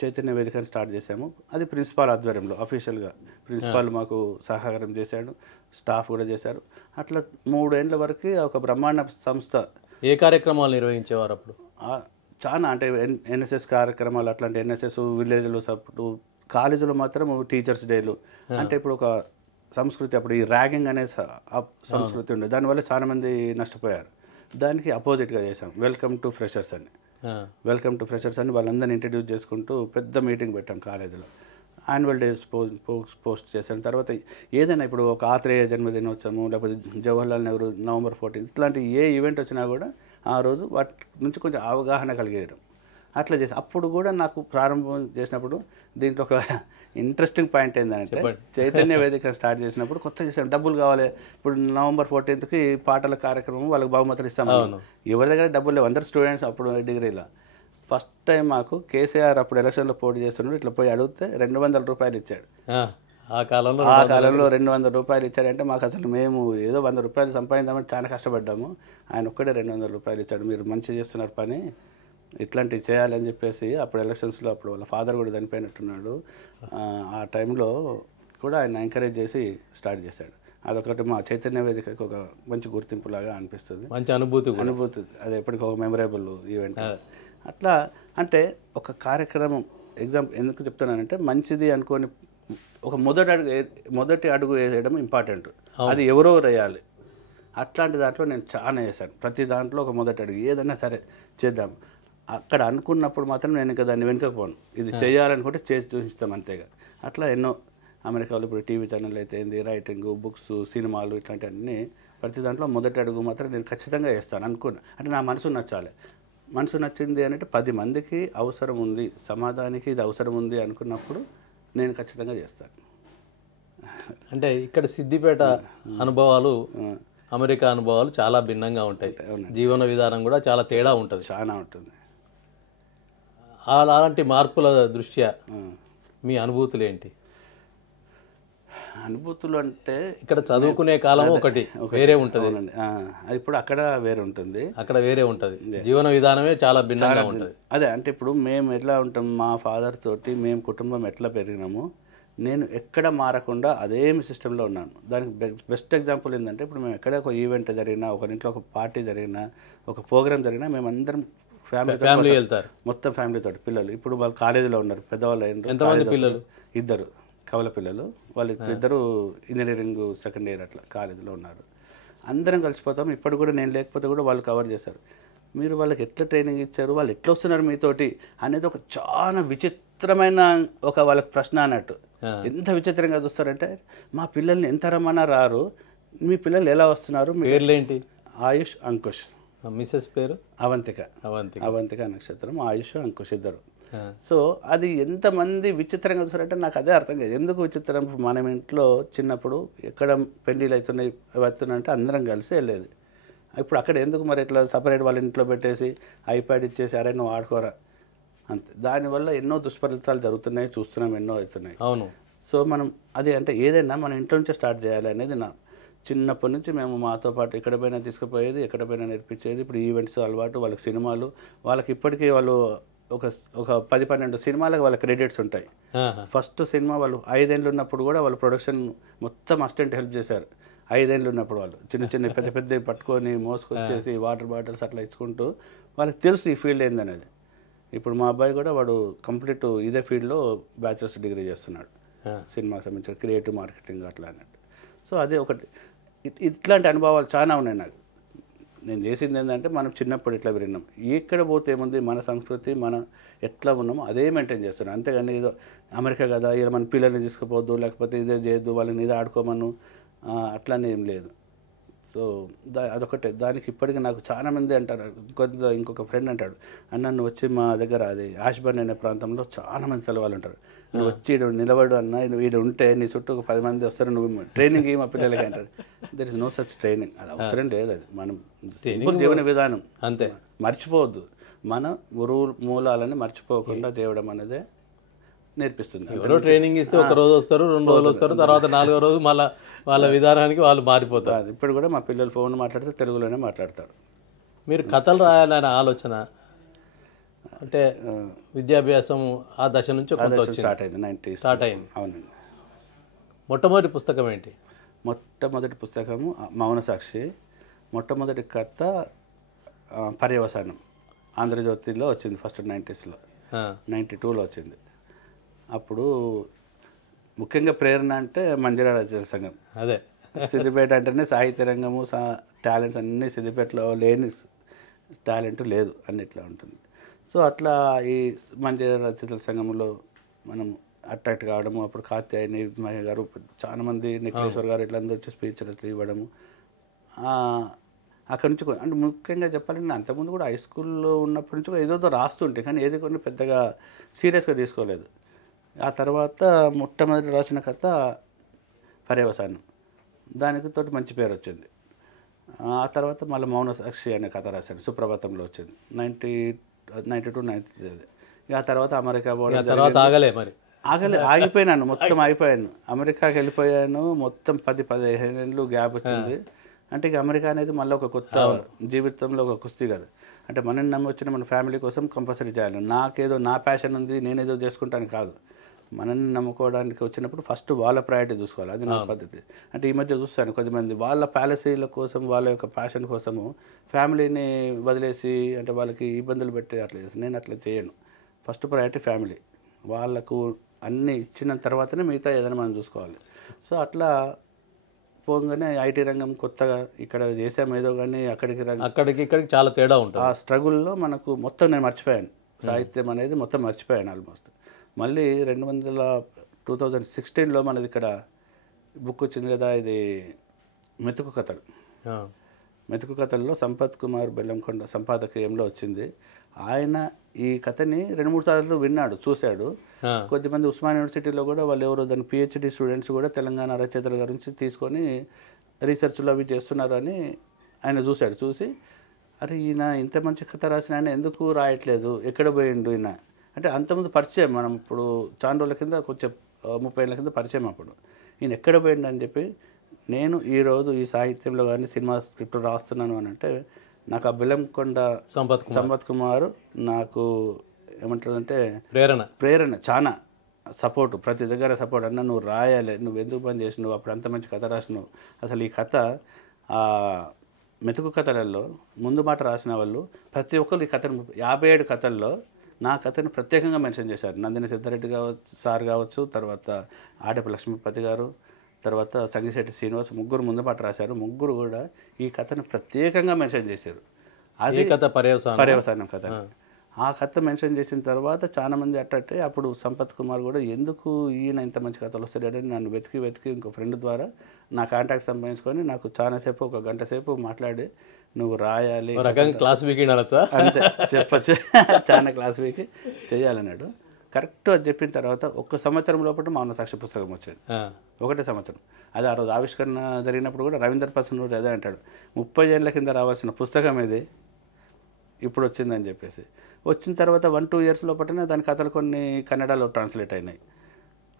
చైతన్య వేదికను స్టార్ట్ చేశాము. అది ప్రిన్సిపాల్ ఆధ్వర్యంలో అఫీషియల్గా ప్రిన్సిపాల్ మాకు సహకారం చేశాడు, స్టాఫ్ కూడా చేశారు. అట్లా 3 ఏళ్ళ వరకు ఒక బ్రహ్మాండ సంస్థ. ఏ కార్యక్రమాలు నిర్వహించేవారు అప్పుడు? చాలా అంటే ఎన్ఎస్ఎస్ కార్యక్రమాలు, అట్లాంటి ఎన్ఎస్ఎస్ విలేజ్లో సపోర్టు, కాలేజీలో మాత్రం టీచర్స్ డేలు. అంటే ఇప్పుడు ఒక సంస్కృతి, అప్పుడు ఈ ర్యాగింగ్ అనే సంస్కృతి ఉండేది, దానివల్ల చాలామంది నష్టపోయారు. దానికి అపోజిట్గా చేశాం వెల్కమ్ టు ఫ్రెషర్స్ అని. వెల్కమ్ టు ఫ్రెషర్స్ అని వాళ్ళందరినీ ఇంట్రడ్యూస్ చేసుకుంటూ పెద్ద మీటింగ్ పెట్టాం కాలేజీలో. యాన్యువల్ డేస్ పోస్ట్ చేశాను. తర్వాత ఏదైనా ఇప్పుడు ఒక ఆత్రేయ జన్మదినోత్సవం లేకపోతే జవహర్లాల్ నెహ్రూ నవంబర్ 14 ఇట్లాంటి ఏ ఈవెంట్ వచ్చినా కూడా ఆ రోజు వాటి నుంచి కొంచెం అవగాహన కలిగేయడం అట్లా చేసి. అప్పుడు కూడా నాకు ప్రారంభం చేసినప్పుడు దీంట్లో ఒక ఇంట్రెస్టింగ్ పాయింట్ ఏంటంటే చైతన్య వేదిక స్టార్ట్ చేసినప్పుడు కొత్త చేసాను, డబ్బులు కావాలి. ఇప్పుడు నవంబర్ 14కి పాటల కార్యక్రమం, వాళ్ళకి బహుమతులు ఇస్తాము. ఎవరి దగ్గర డబ్బులు లేవు, అందరు స్టూడెంట్స్ అప్పుడు డిగ్రీలో. ఫస్ట్ టైం మాకు కేసీఆర్ అప్పుడు ఎలక్షన్లో పోటీ చేస్తున్నాడు, ఇట్లా పోయి అడిగితే 200 రూపాయలు ఇచ్చాడు. ఆ కాలంలో 200 రూపాయలు ఇచ్చాడంటే మాకు అసలు మేము ఏదో 100 రూపాయలు సంపాదిద్దామని చాలా కష్టపడ్డాము. ఆయన ఒక్కడే 200 రూపాయలు ఇచ్చాడు. మీరు మంచి చేస్తున్నారు పని, ఇట్లాంటివి చేయాలని చెప్పేసి. అప్పుడు ఎలక్షన్స్లో అప్పుడు వాళ్ళ ఫాదర్ కూడా చనిపోయినట్టున్నాడు. ఆ టైంలో కూడా ఆయన ఎంకరేజ్ చేసి స్టార్ట్ చేశాడు. అదొకటి మా చైతన్య వేదికకి ఒక మంచి గుర్తింపులాగా అనిపిస్తుంది, మంచి అనుభూతి. అది ఎప్పటికీ ఒక మెమరబుల్ ఈవెంట్. అట్లా అంటే ఒక కార్యక్రమం ఎగ్జాంపుల్ ఎందుకు చెప్తున్నానంటే మంచిది అనుకొని ఒక మొదటి అడుగు వేయడం ఇంపార్టెంట్. అది ఎవరో వేయాలి. అట్లాంటి దాంట్లో నేను చాలా చేశాను. ప్రతి దాంట్లో ఒక మొదటి అడుగు ఏదైనా సరే చేద్దాం. అక్కడ అనుకున్నప్పుడు మాత్రం నేను ఇంకా దాన్ని వెనుకపోను. ఇది చేయాలనుకుంటే చేసి చూపిస్తాం అంతేగా. అట్లా ఎన్నో అమెరికాలో ఇప్పుడు టీవీ ఛానల్ అయితే ఏంది, రైటింగ్, బుక్స్, సినిమాలు, ఇట్లాంటివన్నీ ప్రతి దాంట్లో మొదటి అడుగు మాత్రం నేను ఖచ్చితంగా చేస్తాను అనుకున్నా. అంటే నా మనసు నచ్చాలి. మనసు నచ్చింది అంటే 10 మందికి అవసరం ఉంది, సమాజానికి ఇది అవసరం ఉంది అనుకున్నప్పుడు నేను ఖచ్చితంగా చేస్తాను. అంటే ఇక్కడ సిద్దిపేట అనుభవాలు, అమెరికా అనుభవాలు చాలా భిన్నంగా ఉంటాయి. జీవన విధానం కూడా చాలా తేడా ఉంటుంది. చాలా ఉంటుంది. అలాంటి మార్పుల దృష్ట్యా మీ అనుభూతులు ఏంటి? అనుభూతులు అంటే ఇక్కడ చదువుకునే కాలం ఒకటి వేరే ఉంటుంది, ఇప్పుడు అక్కడ వేరే ఉంటుంది, అక్కడ వేరే ఉంటుంది. జీవన విధానమే చాలా భిన్నంగా ఉంటుంది. అదే అంటే ఇప్పుడు మేము ఎట్లా ఉంటాం, మా ఫాదర్ తోటి మేము కుటుంబం ఎట్లా పెరిగినామో నేను ఎక్కడ మారకుండా అదే సిస్టంలో ఉన్నాను. దానికి బెస్ట్ ఎగ్జాంపుల్ ఏంటంటే ఇప్పుడు మేము ఎక్కడ ఒక ఈవెంట్ జరిగినా, ఒక ఇంట్లో ఒక పార్టీ జరిగినా, ఒక ప్రోగ్రామ్ జరిగినా మేమందరం ఫ్యామిలీ వెళ్తారు, మొత్తం ఫ్యామిలీతో. పిల్లలు ఇప్పుడు వాళ్ళు కాలేజీలో ఉన్నారు, పెద్దవాళ్ళు అయినారు. ఎంతమంది పిల్లలు? 2 కవల పిల్లలు. వాళ్ళు 2 ఇంజనీరింగ్ సెకండ్ ఇయర్ అట్లా కాలేజీలో ఉన్నారు. అందరం కలిసిపోతాం. ఇప్పుడు కూడా నేను లేకపోతే కూడా వాళ్ళు కవర్ చేశారు. మీరు వాళ్ళకి ఎట్లా ట్రైనింగ్ ఇచ్చారు, వాళ్ళు ఎట్లా వస్తున్నారు మీతోటి అనేది ఒక చాలా విచిత్రమైన ఒక వాళ్ళకి ప్రశ్న అన్నట్టు. ఎంత విచిత్రంగా చూస్తారంటే మా పిల్లల్ని ఎంత రమ్మన్నా రారు, మీ పిల్లలు ఎలా వస్తున్నారు? పేర్లేంటి? ఆయుష్, అంకుష్. మిస్సెస్ పేరు అవంతిక నక్షత్రం, ఆయుష్, అంకుష్ 2. సో అది ఎంతమంది విచిత్రంగా చూస్తారంటే నాకు అదే అర్థం కాదు. ఎందుకు విచిత్రం? మనం ఇంట్లో చిన్నప్పుడు ఎక్కడ పెళ్ళిళ్ళు అవుతున్నాయి అంటే అందరం కలిసి వెళ్ళేది. ఇప్పుడు అక్కడ ఎందుకు మరి ఇట్లా సపరేట్ వాళ్ళ ఇంట్లో పెట్టేసి ఐప్యాడ్ ఇచ్చేసి అరే నువ్వు ఆడుకోరా అంతే. దానివల్ల ఎన్నో దుష్ఫలితాలు జరుగుతున్నాయి, చూస్తున్నాం, ఎన్నో అవుతున్నాయి. అవును. సో మనం అది అంటే ఏదైనా మన ఇంట్లో నుంచే స్టార్ట్ చేయాలి అనేది నా చిన్నప్పటి నుంచి మేము మాతో పాటు ఎక్కడ పోయినా తీసుకుపోయేది, ఎక్కడ పోయినా నేర్పించేది. ఇప్పుడు ఈవెంట్స్ అలవాటు, వాళ్ళకి సినిమాలు, వాళ్ళకి ఇప్పటికీ వాళ్ళు ఒక ఒక 10-12 సినిమాలకు వాళ్ళ క్రెడిట్స్ ఉంటాయి. ఫస్ట్ సినిమా వాళ్ళు 5 ఏళ్ళు ఉన్నప్పుడు కూడా వాళ్ళు ప్రొడక్షన్ మొత్తం అసిస్టెంట్ హెల్ప్ చేశారు. 5 ఏళ్ళు ఉన్నప్పుడు వాళ్ళు చిన్న పెద్ద పెద్దవి పట్టుకొని మోసుకొచ్చేసి వాటర్ బాటిల్స్ అట్లా ఇచ్చుకుంటూ వాళ్ళకి తెలుసు ఈ ఫీల్డ్ ఏందనేది. ఇప్పుడు మా అబ్బాయి కూడా వాడు కంప్లీట్ ఇదే ఫీల్డ్లో బ్యాచిలర్స్ డిగ్రీ చేస్తున్నాడు, సినిమాకి సంబంధించిన క్రియేటివ్ మార్కెటింగ్ అట్లా అన్నట్టు. సో అదే ఒకటి, ఇట్లాంటి అనుభవాలు చాలా ఉన్నాయి నాకు. నేను చేసింది ఏంటంటే మనం చిన్నప్పుడు ఇట్లా విన్నాం, ఎక్కడ పోతే ఏముంది మన సంస్కృతి, మన ఎట్లా ఉన్నామో అదే మెయింటైన్ చేస్తున్నాం. అంతేగాని ఏదో అమెరికా కదా ఇలా మన పిల్లల్ని తీసుకుపోవద్దు, లేకపోతే ఇదే చేయొద్దు, వాళ్ళని ఇదే ఆడుకోమను అట్లానే ఏం లేదు. సో అదొకటే. దానికి ఇప్పటికీ నాకు చాలామంది అంటారు, ఇంకొక ఫ్రెండ్ అంటాడు, అన్న నువ్వు వచ్చి మా దగ్గర అది ఆష్బర్న్ అనే ప్రాంతంలో చాలామంది సెలవులు ఉంటారు, నువ్వు వచ్చి నిలబడు అన్న, వీడు ఉంటే నీ చుట్టూ ఒక 10 మంది వస్తారు, నువ్వు ట్రైనింగ్ మా పిల్లలకి అంటారు. There is no such training, అది అవసరం లేదు. అది మనం సింపుల్ జీవన విధానం అంతే, మర్చిపోవద్దు. మన గురువు మూలాలని మర్చిపోకుండా చేయడం అనేది నేర్పిస్తుంది. ఎవరో ట్రైనింగ్ ఇస్తే ఒక రోజు వస్తారు, 2 రోజులు వస్తారు, తర్వాత 4వ రోజు మళ్ళీ వాళ్ళ విధానానికి వాళ్ళు మారిపోతారు. ఇప్పుడు కూడా మా పిల్లలు ఫోన్ మాట్లాడితే తెలుగులోనే మాట్లాడతారు. మీరు కథలు రాయాలనే ఆలోచన అంటే విద్యాభ్యాసం ఆ దశ నుంచి స్టార్ట్ అయింది, 90s స్టార్ట్ అయింది. అవునండి. మొట్టమొదటి పుస్తకం ఏంటి? మొట్టమొదటి పుస్తకము మౌన సాక్షి. మొట్టమొదటి కథ పర్యవసానం, ఆంధ్రజ్యోతిలో వచ్చింది ఫస్ట్ 90sలో, 92లో వచ్చింది. అప్పుడు ముఖ్యంగా ప్రేరణ అంటే మంజీరా రచయితల సంఘం. అదే సిద్దిపేట అంటేనే సాహిత్య రంగము, టాలెంట్స్ అన్నీ సిద్దిపేటలో లేని టాలెంట్ లేదు, అన్నిట్లో ఉంటుంది. సో అట్లా ఈ మంజీరా రచయితల సంఘంలో మనం అట్రాక్ట్ కావడము. అప్పుడు కాత్యాయని మహి గారు, చాలామంది, నిఖిలేశ్వర్ గారు ఇట్లా అందరూ వచ్చి స్పీచ్లు ఇవ్వడము. అక్కడి నుంచి అంటే ముఖ్యంగా చెప్పాలంటే అంతకుముందు కూడా హై స్కూల్లో ఉన్నప్పటి నుంచి కూడా ఏదో రాస్తుంటే, కానీ ఏది కొన్ని పెద్దగా సీరియస్గా తీసుకోలేదు. ఆ తర్వాత మొట్టమొదటి రాసిన కథ పర్యవసానం, దానికి తోటి మంచి పేరు వచ్చింది. ఆ తర్వాత మళ్ళీ మౌన సాక్షి అనే కథ రాశాను, సుప్రభాతంలో వచ్చింది 92, 93. ఆ తర్వాత అమెరికా పోవడం, ఆగిపోయినాను, మొత్తం అయిపోయాను. అమెరికాకి వెళ్ళిపోయాను, మొత్తం 10-15 ఏళ్ళు గ్యాప్ వచ్చింది. అంటే ఇక అమెరికా అనేది మళ్ళీ ఒక కొత్త జీవితంలో ఒక కుస్తీ కదా. అంటే మనని నమ్మి వచ్చిన మన ఫ్యామిలీ కోసం కంపల్సరీ చేయాలి. నాకేదో నా ప్యాషన్ ఉంది, నేనేదో చేసుకుంటాను కాదు. మనల్ని నమ్ముకోవడానికి వచ్చినప్పుడు ఫస్ట్ వాళ్ళ ప్రయారిటీ చూసుకోవాలి, అది నా పద్ధతి. అంటే ఈ మధ్య చూస్తాను కొద్దిమంది వాళ్ళ పాలసీల కోసం, వాళ్ళ యొక్క ప్యాషన్ కోసము ఫ్యామిలీని వదిలేసి అంటే వాళ్ళకి ఇబ్బందులు పెట్టే అట్లా చేస్తాను. నేను అట్లా చేయను. ఫస్ట్ ప్రయారిటీ ఫ్యామిలీ, వాళ్ళకు అన్నీ ఇచ్చిన తర్వాతనే మిగతా ఏదైనా మనం చూసుకోవాలి. సో అట్లా పోగానే ఐటీ రంగం కొత్తగా ఇక్కడ చేసాము ఏదో, కానీ అక్కడికి ఇక్కడికి చాలా తేడా ఉంటుంది. ఆ స్ట్రగుల్లో మనకు మొత్తం నేను మర్చిపోయాను, సాహిత్యం అనేది మొత్తం మర్చిపోయాను ఆల్మోస్ట్. మళ్ళీ 2016లో మనది ఇక్కడ బుక్ వచ్చింది కదా, ఇది మెతుకు కథలు. మెతుకు కథల్లో సంపత్ కుమార్ బెల్లంకొండ సంపాదకీయంలో వచ్చింది. ఆయన ఈ కథని 2-3 సార్లు విన్నాడు, చూశాడు. కొద్దిమంది ఉస్మానియా యూనివర్సిటీలో కూడా వాళ్ళు ఎవరో దాని పిహెచ్డి స్టూడెంట్స్ కూడా తెలంగాణ రచయితల గురించి తీసుకొని రీసెర్చ్లు అవి చేస్తున్నారు అని ఆయన చూశాడు. చూసి అరే ఈయన ఇంత మంచి కథ రాసిన ఆయన ఎందుకు రాయట్లేదు, ఎక్కడ పోయిండు ఈయన అంటే. అంతకుముందు పరిచయం, మనం ఇప్పుడు చాలా రోజుల కింద, కొంచెం 30 ఏళ్ళ కింద పరిచయం. అప్పుడు ఈయన ఎక్కడ పోయిండు అని చెప్పి, నేను ఈరోజు ఈ సాహిత్యంలో కానీ సినిమా స్క్రిప్ట్ రాస్తున్నాను అని అంటే నాకు ఆ బెల్లంకొండ సంపత్ కుమార్ నాకు ఏమంటారంటే ప్రేరణ, చాలా సపోర్ట్, ప్రతి దగ్గర సపోర్ట్. అన్న నువ్వు రాయాలి, నువ్వు ఎందుకు పని చేసినావు, అప్పుడు అంత మంచి కథ రాసినావు. అసలు ఈ కథ మెతుకు కథలలో ముందు మాట రాసిన వాళ్ళు ప్రతి ఒక్కరు ఈ కథను 57 కథల్లో నా కథను ప్రత్యేకంగా మెన్షన్ చేశారు. నందిని సిద్ధారెడ్డి సార్ కావచ్చు, తర్వాత ఆడప లక్ష్మీపతి గారు, తర్వాత సంగిశెట్టి శ్రీనివాస్, ముగ్గురు ముందు పాట రాశారు. ముగ్గురు కూడా ఈ కథను ప్రత్యేకంగా మెన్షన్ చేశారు. అది కథ పర్యవసానం కథ. ఆ కథ మెన్షన్ చేసిన తర్వాత చాలామంది అట్టే అప్పుడు సంపత్ కుమార్ కూడా ఎందుకు ఈయన ఇంత మంచి కథలు వస్తాడని నన్ను వెతికి ఇంకో ఫ్రెండ్ ద్వారా నా కాంటాక్ట్ సంపాదించుకొని నాకు చాలాసేపు, 1 గంట సేపు మాట్లాడి నువ్వు రాయాలి, క్లాస్ వీక్ అంతే చెప్పచ్చు, చాలా క్లాస్ వీక్ చేయాలన్నాడు. కరెక్ట్ అది చెప్పిన తర్వాత 1 సంవత్సరం లోపల మౌన సాక్షి పుస్తకం వచ్చింది. ఒకటే సంవత్సరం. అది ఆ రోజు ఆవిష్కరణ జరిగినప్పుడు కూడా రవీంద్ర ప్రసన్నూరి అదే అంటాడు, 30 ఏళ్ళ కింద రావాల్సిన పుస్తకం ఇది ఇప్పుడు వచ్చిందని చెప్పేసి. వచ్చిన తర్వాత 1-2 ఇయర్స్ లోపలనే దాని కథలు కొన్ని కన్నడలో ట్రాన్స్లేట్ అయినాయి.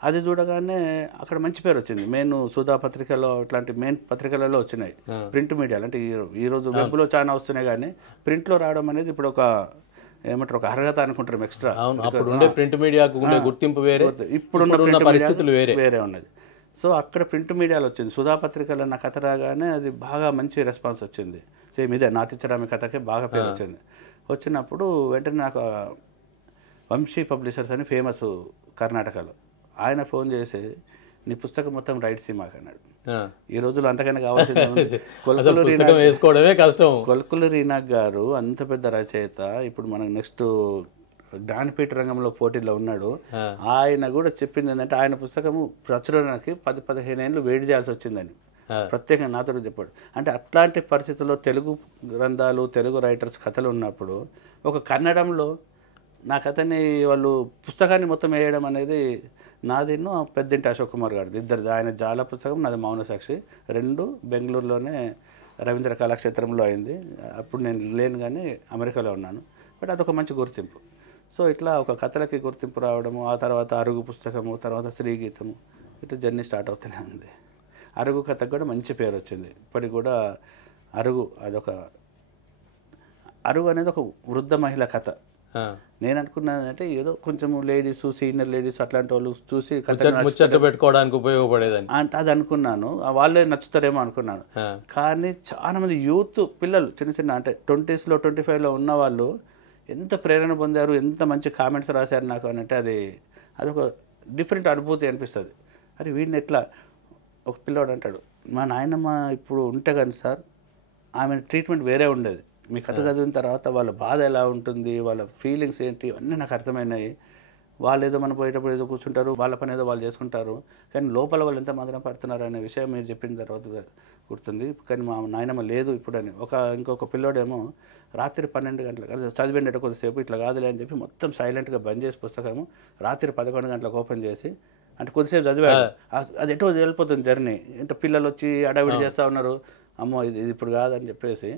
అది చూడగానే అక్కడ మంచి పేరు వచ్చింది. మెయిన్ సుధా పత్రికలో ఇట్లాంటి మెయిన్ పత్రికలలో వచ్చినాయి. ప్రింట్ మీడియాలు అంటే ఈరోజు వెబ్లో చాలా వస్తున్నాయి, కానీ ప్రింట్లో రావడం అనేది ఇప్పుడు ఒక ఏమంటారు, ఒక అర్హత అనుకుంటారు ఎక్స్ట్రా. అప్పుడు ఉండే ప్రింట్ మీడియాకు ఉండే గుర్తింపు వేరే, ఇప్పుడున్న పరిస్థితులు వేరే ఉన్నది. సో అక్కడ ప్రింట్ మీడియాలో వచ్చింది. సుధా పత్రికలో నా కథ రాగానే అది బాగా మంచి రెస్పాన్స్ వచ్చింది. సేమ్ ఇదే నాతిచరామి కథకే బాగా పేరు వచ్చింది. వచ్చినప్పుడు వెంటనే నాకు వంశీ పబ్లిషర్స్ అని ఫేమస్ కర్ణాటకలో, ఆయన ఫోన్ చేసి నీ పుస్తకం మొత్తం రైట్స్ మాకు అన్నాడు. ఈ రోజుల్లో అంతకన్నా కావాల్సింది వేసుకోవడమే కష్టం. కొల్కులూరి నాగ్ గారు అంత పెద్ద రచయిత, ఇప్పుడు మనకు నెక్స్ట్ జ్ఞానపీఠ రంగంలో పోటీలో ఉన్నాడు. ఆయన కూడా చెప్పింది ఏంటంటే ఆయన పుస్తకము ప్రచురణకి 10-15 ఏళ్ళు వెయిట్ చేయాల్సి వచ్చిందని ప్రత్యేకంగా నాతో చెప్పాడు. అంటే అట్లాంటి పరిస్థితుల్లో తెలుగు గ్రంథాలు, తెలుగు రైటర్స్ కథలు ఉన్నప్పుడు ఒక కన్నడంలో నా కథని వాళ్ళు పుస్తకాన్ని మొత్తం వేయడం అనేది నాదిను పెద్దింటి అశోక్ కుమార్ గారిది ఇద్దరిది. ఆయన జాల పుస్తకం, నాది మౌన సాక్షి. 2 బెంగళూరులోనే రవీంద్ర కళాక్షేత్రంలో అయింది. అప్పుడు నేను లేను కానీ అమెరికాలో ఉన్నాను. బట్ అదొక మంచి గుర్తింపు. సో ఇట్లా ఒక కథలకి గుర్తింపు రావడము, ఆ తర్వాత అరుగు పుస్తకము, తర్వాత శ్రీగీతము, ఇట్లా జర్నీ స్టార్ట్ అవుతూనే ఉంది. అరుగు కథకు కూడా మంచి పేరు వచ్చింది. ఇప్పటికి కూడా అరుగు అనేది ఒక వృద్ధ మహిళ కథ. నేను అనుకున్నానంటే ఏదో కొంచెం లేడీస్, సీనియర్ లేడీస్ అట్లాంటి వాళ్ళు చూసి ముచ్చట పెట్టుకోవడానికి ఉపయోగపడేదని అంటే అది అనుకున్నాను. వాళ్ళే నచ్చుతారేమో అనుకున్నాను. కానీ చాలా మంది యూత్ పిల్లలు చిన్న అంటే 20s 25లో ఉన్న వాళ్ళు ఎంత ప్రేరణ పొందారు, ఎంత మంచి కామెంట్స్ రాశారు నాకు అని అంటే అదొక డిఫరెంట్ అనుభూతి అనిపిస్తుంది. అరే వీడిని ఎట్లా, ఒక పిల్లవాడు అంటాడు, మా నాయనమ్మ ఇప్పుడు ఉంటే కానీ సార్ ఆమె ట్రీట్మెంట్ వేరే ఉండేది. మీ కథ చదివిన తర్వాత వాళ్ళ బాధ ఎలా ఉంటుంది, వాళ్ళ ఫీలింగ్స్ ఏంటి, ఇవన్నీ నాకు అర్థమైనాయి. వాళ్ళు ఏదో మనం పోయేటప్పుడు ఏదో కూర్చుంటారు, వాళ్ళ పని ఏదో వాళ్ళు చేసుకుంటారు, కానీ లోపల వాళ్ళు ఎంత మాత్రం పడుతున్నారు అనే విషయం మీరు చెప్పిన తర్వాత గుర్తుంది. కానీ మా నాయనమ్మ లేదు ఇప్పుడు అని. ఇంకొక పిల్లోడేమో రాత్రి 12 గంటలకు అది చదివిండేట కొద్దిసేపు ఇట్లా కాదులే అని చెప్పి మొత్తం సైలెంట్గా బంద్ చేసి పుస్తకము రాత్రి 11 గంటలకు ఓపెన్ చేసి అంటే కొద్దిసేపు చదివాడు. అది ఎటో వెళ్ళిపోతుంది జర్నీ. అంటే పిల్లలు వచ్చి అడవిడి చేస్తూ ఉన్నారు, అమ్మో ఇది ఇప్పుడు కాదని చెప్పేసి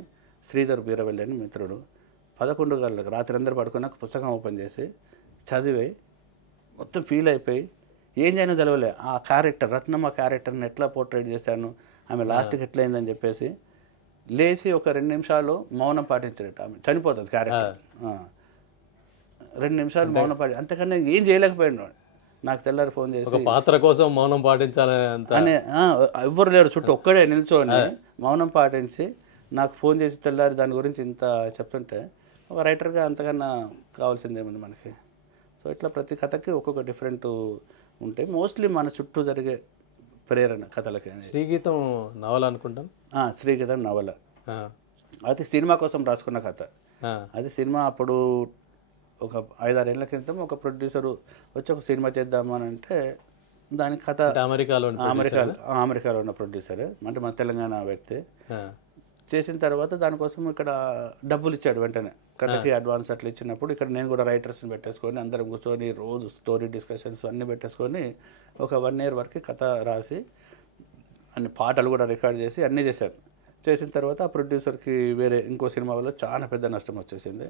శ్రీధర్ బీరవల్లి అని మిత్రుడు 11 గంటలకు రాత్రి అందరూ పడుకున్నాక పుస్తకం ఓపెన్ చేసి చదివి మొత్తం ఫీల్ అయిపోయి ఏం చేయనో తెలవలే. ఆ క్యారెక్టర్ రత్నమ్మ క్యారెక్టర్ని ఎట్లా పోర్ట్రేట్ చేశాను, ఆమె లాస్ట్కి ఎట్లయిందని చెప్పేసి లేచి ఒక 2 నిమిషాలు మౌనం పాటించారట. ఆమె చనిపోతుంది క్యారెక్టర్. 2 నిమిషాలు మౌనం అంతకన్నా ఏం చేయలేకపోయాడు. నాకు తెల్లారి ఫోన్ చేసి పాత్ర కోసం మౌనం పాటించాలని ఎవ్వరు లేరు చుట్టూ, ఒక్కడే నిల్చొని మౌనం పాటించి నాకు ఫోన్ చేసి తెల్లారి దాని గురించి ఇంత చెప్తుంటే ఒక రైటర్గా అంతకన్నా కావాల్సిందేముంది మనకి. సో ఇట్లా ప్రతి కథకి ఒక్కొక్క డిఫరెంట్ ఉంటాయి. మోస్ట్లీ మన చుట్టూ జరిగే ప్రేరణ కథలకి. శ్రీగీతం నవల అనుకుంటాం. శ్రీగీతం నవల అది సినిమా కోసం రాసుకున్న కథ. అది సినిమా అప్పుడు ఒక 5-6 ఏళ్ల క్రితం ఒక ప్రొడ్యూసరు వచ్చి ఒక సినిమా చేద్దాము అని అంటే దాని కథ అమెరికాలో ఉన్న ప్రొడ్యూసర్ అంటే మన తెలంగాణ వ్యక్తి చేసిన తర్వాత దానికోసం ఇక్కడ డబ్బులు ఇచ్చాడు. వెంటనే కథకి అడ్వాన్స్ అట్లా ఇచ్చినప్పుడు ఇక్కడ నేను కూడా రైటర్స్ని పెట్టేసుకొని అందరం కూర్చొని రోజు స్టోరీ డిస్కషన్స్ అన్నీ పెట్టేసుకొని ఒక 1 year వరకు కథ రాసి అన్ని పాటలు కూడా రికార్డ్ చేసి అన్నీ చేశాను. చేసిన తర్వాత ఆ ప్రొడ్యూసర్కి వేరే ఇంకో సినిమా వల్ల చాలా పెద్ద నష్టం వచ్చేసింది.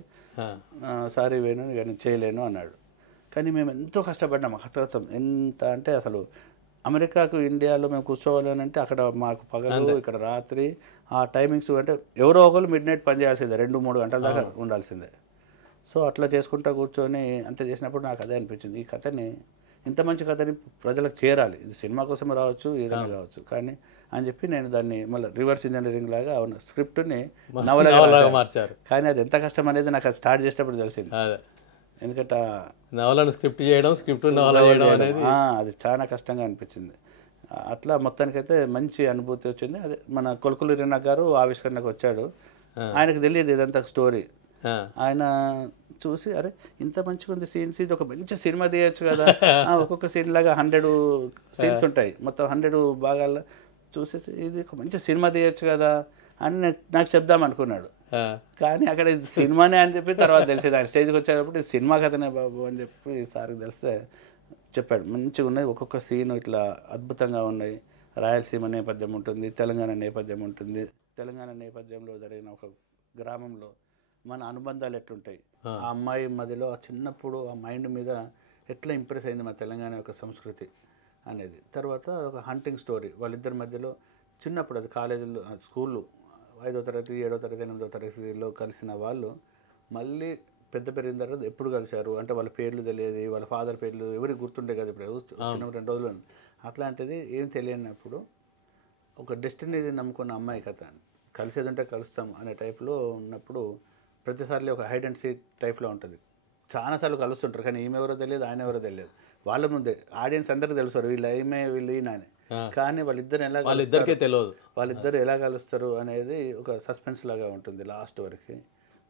సారీ వేణు ఇక నేను చేయలేను అన్నాడు. కానీ మేము ఎంతో కష్టపడ్డాము ఆ కథ. ఎంత అంటే అసలు అమెరికాకు ఇండియాలో మేము కూర్చోవాలని అంటే అక్కడ మాకు పగలు ఇక్కడ రాత్రి ఆ టైమింగ్స్ అంటే ఎవరో ఒకరు మిడ్నైట్ పని చేయాల్సిందే, 2-3 గంటల దాకా ఉండాల్సిందే. సో అట్లా చేసుకుంటా కూర్చొని అంత చేసినప్పుడు నాకు అదే అనిపించింది, ఈ కథని ఇంత మంచి కథని ప్రజలకు చేరాలి, ఇది సినిమా కోసం రావచ్చు ఏదైనా కావచ్చు కానీ అని చెప్పి నేను దాన్ని మళ్ళీ రివర్స్ ఇంజనీరింగ్ లాగా ఉన్న స్క్రిప్ట్ని నవలగా మార్చారు. కానీ అది ఎంత కష్టం అనేది నాకు అది స్టార్ట్ చేసేటప్పుడు తెలిసింది. ఎందుకంటే నవలను స్క్రిప్ట్ చేయడం, స్క్రిప్ట్ నవల చేయడం అనేది అది చాలా కష్టంగా అనిపించింది. అట్లా మొత్తానికైతే మంచి అనుభూతి వచ్చింది. అదే మన కొల్కులూరి నాగ్ గారు ఆవిష్కరణకు వచ్చాడు, ఆయనకు తెలియదు ఇదంతా స్టోరీ. ఆయన చూసి అరే ఇంత మంచిగా ఉంది సీన్స్, ఇది ఒక మంచి సినిమా తీయచ్చు కదా, ఒక్కొక్క సీన్ లాగా 100 సీన్స్ ఉంటాయి, మొత్తం 100 భాగాల్లో చూసేసి ఇది ఒక మంచి సినిమా తీయచ్చు కదా అని నాకు చెప్దాం అనుకున్నాడు. కానీ అక్కడ ఇది సినిమానే అని చెప్పి తర్వాత తెలిసేది. ఆయన స్టేజ్కి వచ్చేటప్పుడు ఇది సినిమా కథనే బాబు అని చెప్పి సార్కి తెలిస్తే చెప్పాడు. మంచిగా ఉన్నాయి, ఒక్కొక్క సీన్ ఇట్లా అద్భుతంగా ఉన్నాయి. రాయలసీమ నేపథ్యం ఉంటుంది, తెలంగాణ నేపథ్యం ఉంటుంది. తెలంగాణ నేపథ్యంలో జరిగిన ఒక గ్రామంలో మన అనుబంధాలు ఎట్లుంటాయి, ఆ అమ్మాయి మధ్యలో చిన్నప్పుడు ఆ మైండ్ మీద ఎట్లా ఇంప్రెస్ అయింది మన తెలంగాణ యొక్క సంస్కృతి అనేది. తర్వాత ఒక హంటింగ్ స్టోరీ వాళ్ళిద్దరి మధ్యలో చిన్నప్పుడు, అది కాలేజీలో స్కూళ్ళు 5వ తరగతి 7వ తరగతి 8వ తరగతిలో కలిసిన వాళ్ళు మళ్ళీ పెద్ద పెరిగిన తర్వాత ఎప్పుడు కలిశారు అంటే వాళ్ళ పేర్లు తెలియదు, వాళ్ళ ఫాదర్ పేర్లు ఎవరికి గుర్తుండే కదా, ఇప్పుడు వచ్చిన 2 రోజులు. అట్లాంటిది ఏం తెలియనప్పుడు ఒక డెస్టినీని నమ్ముకున్న అమ్మాయి కథ, కలిసేదంటే కలుస్తాం అనే టైప్లో ఉన్నప్పుడు ప్రతిసారి ఒక హైడ్ అండ్ సీక్ టైప్లో ఉంటుంది. చాలాసార్లు కలుస్తుంటారు కానీ ఈమె ఎవరో తెలియదు, ఆయన ఎవరో తెలియదు. వాళ్ళ ముందే ఆడియన్స్ అందరికీ తెలుస్తారు వీళ్ళు ఈమె వీళ్ళు ఈయన అని. కానీ వాళ్ళిద్దరు ఎలా కలుస్తారు అనేది ఒక సస్పెన్స్ లాగా ఉంటుంది లాస్ట్ వరకు.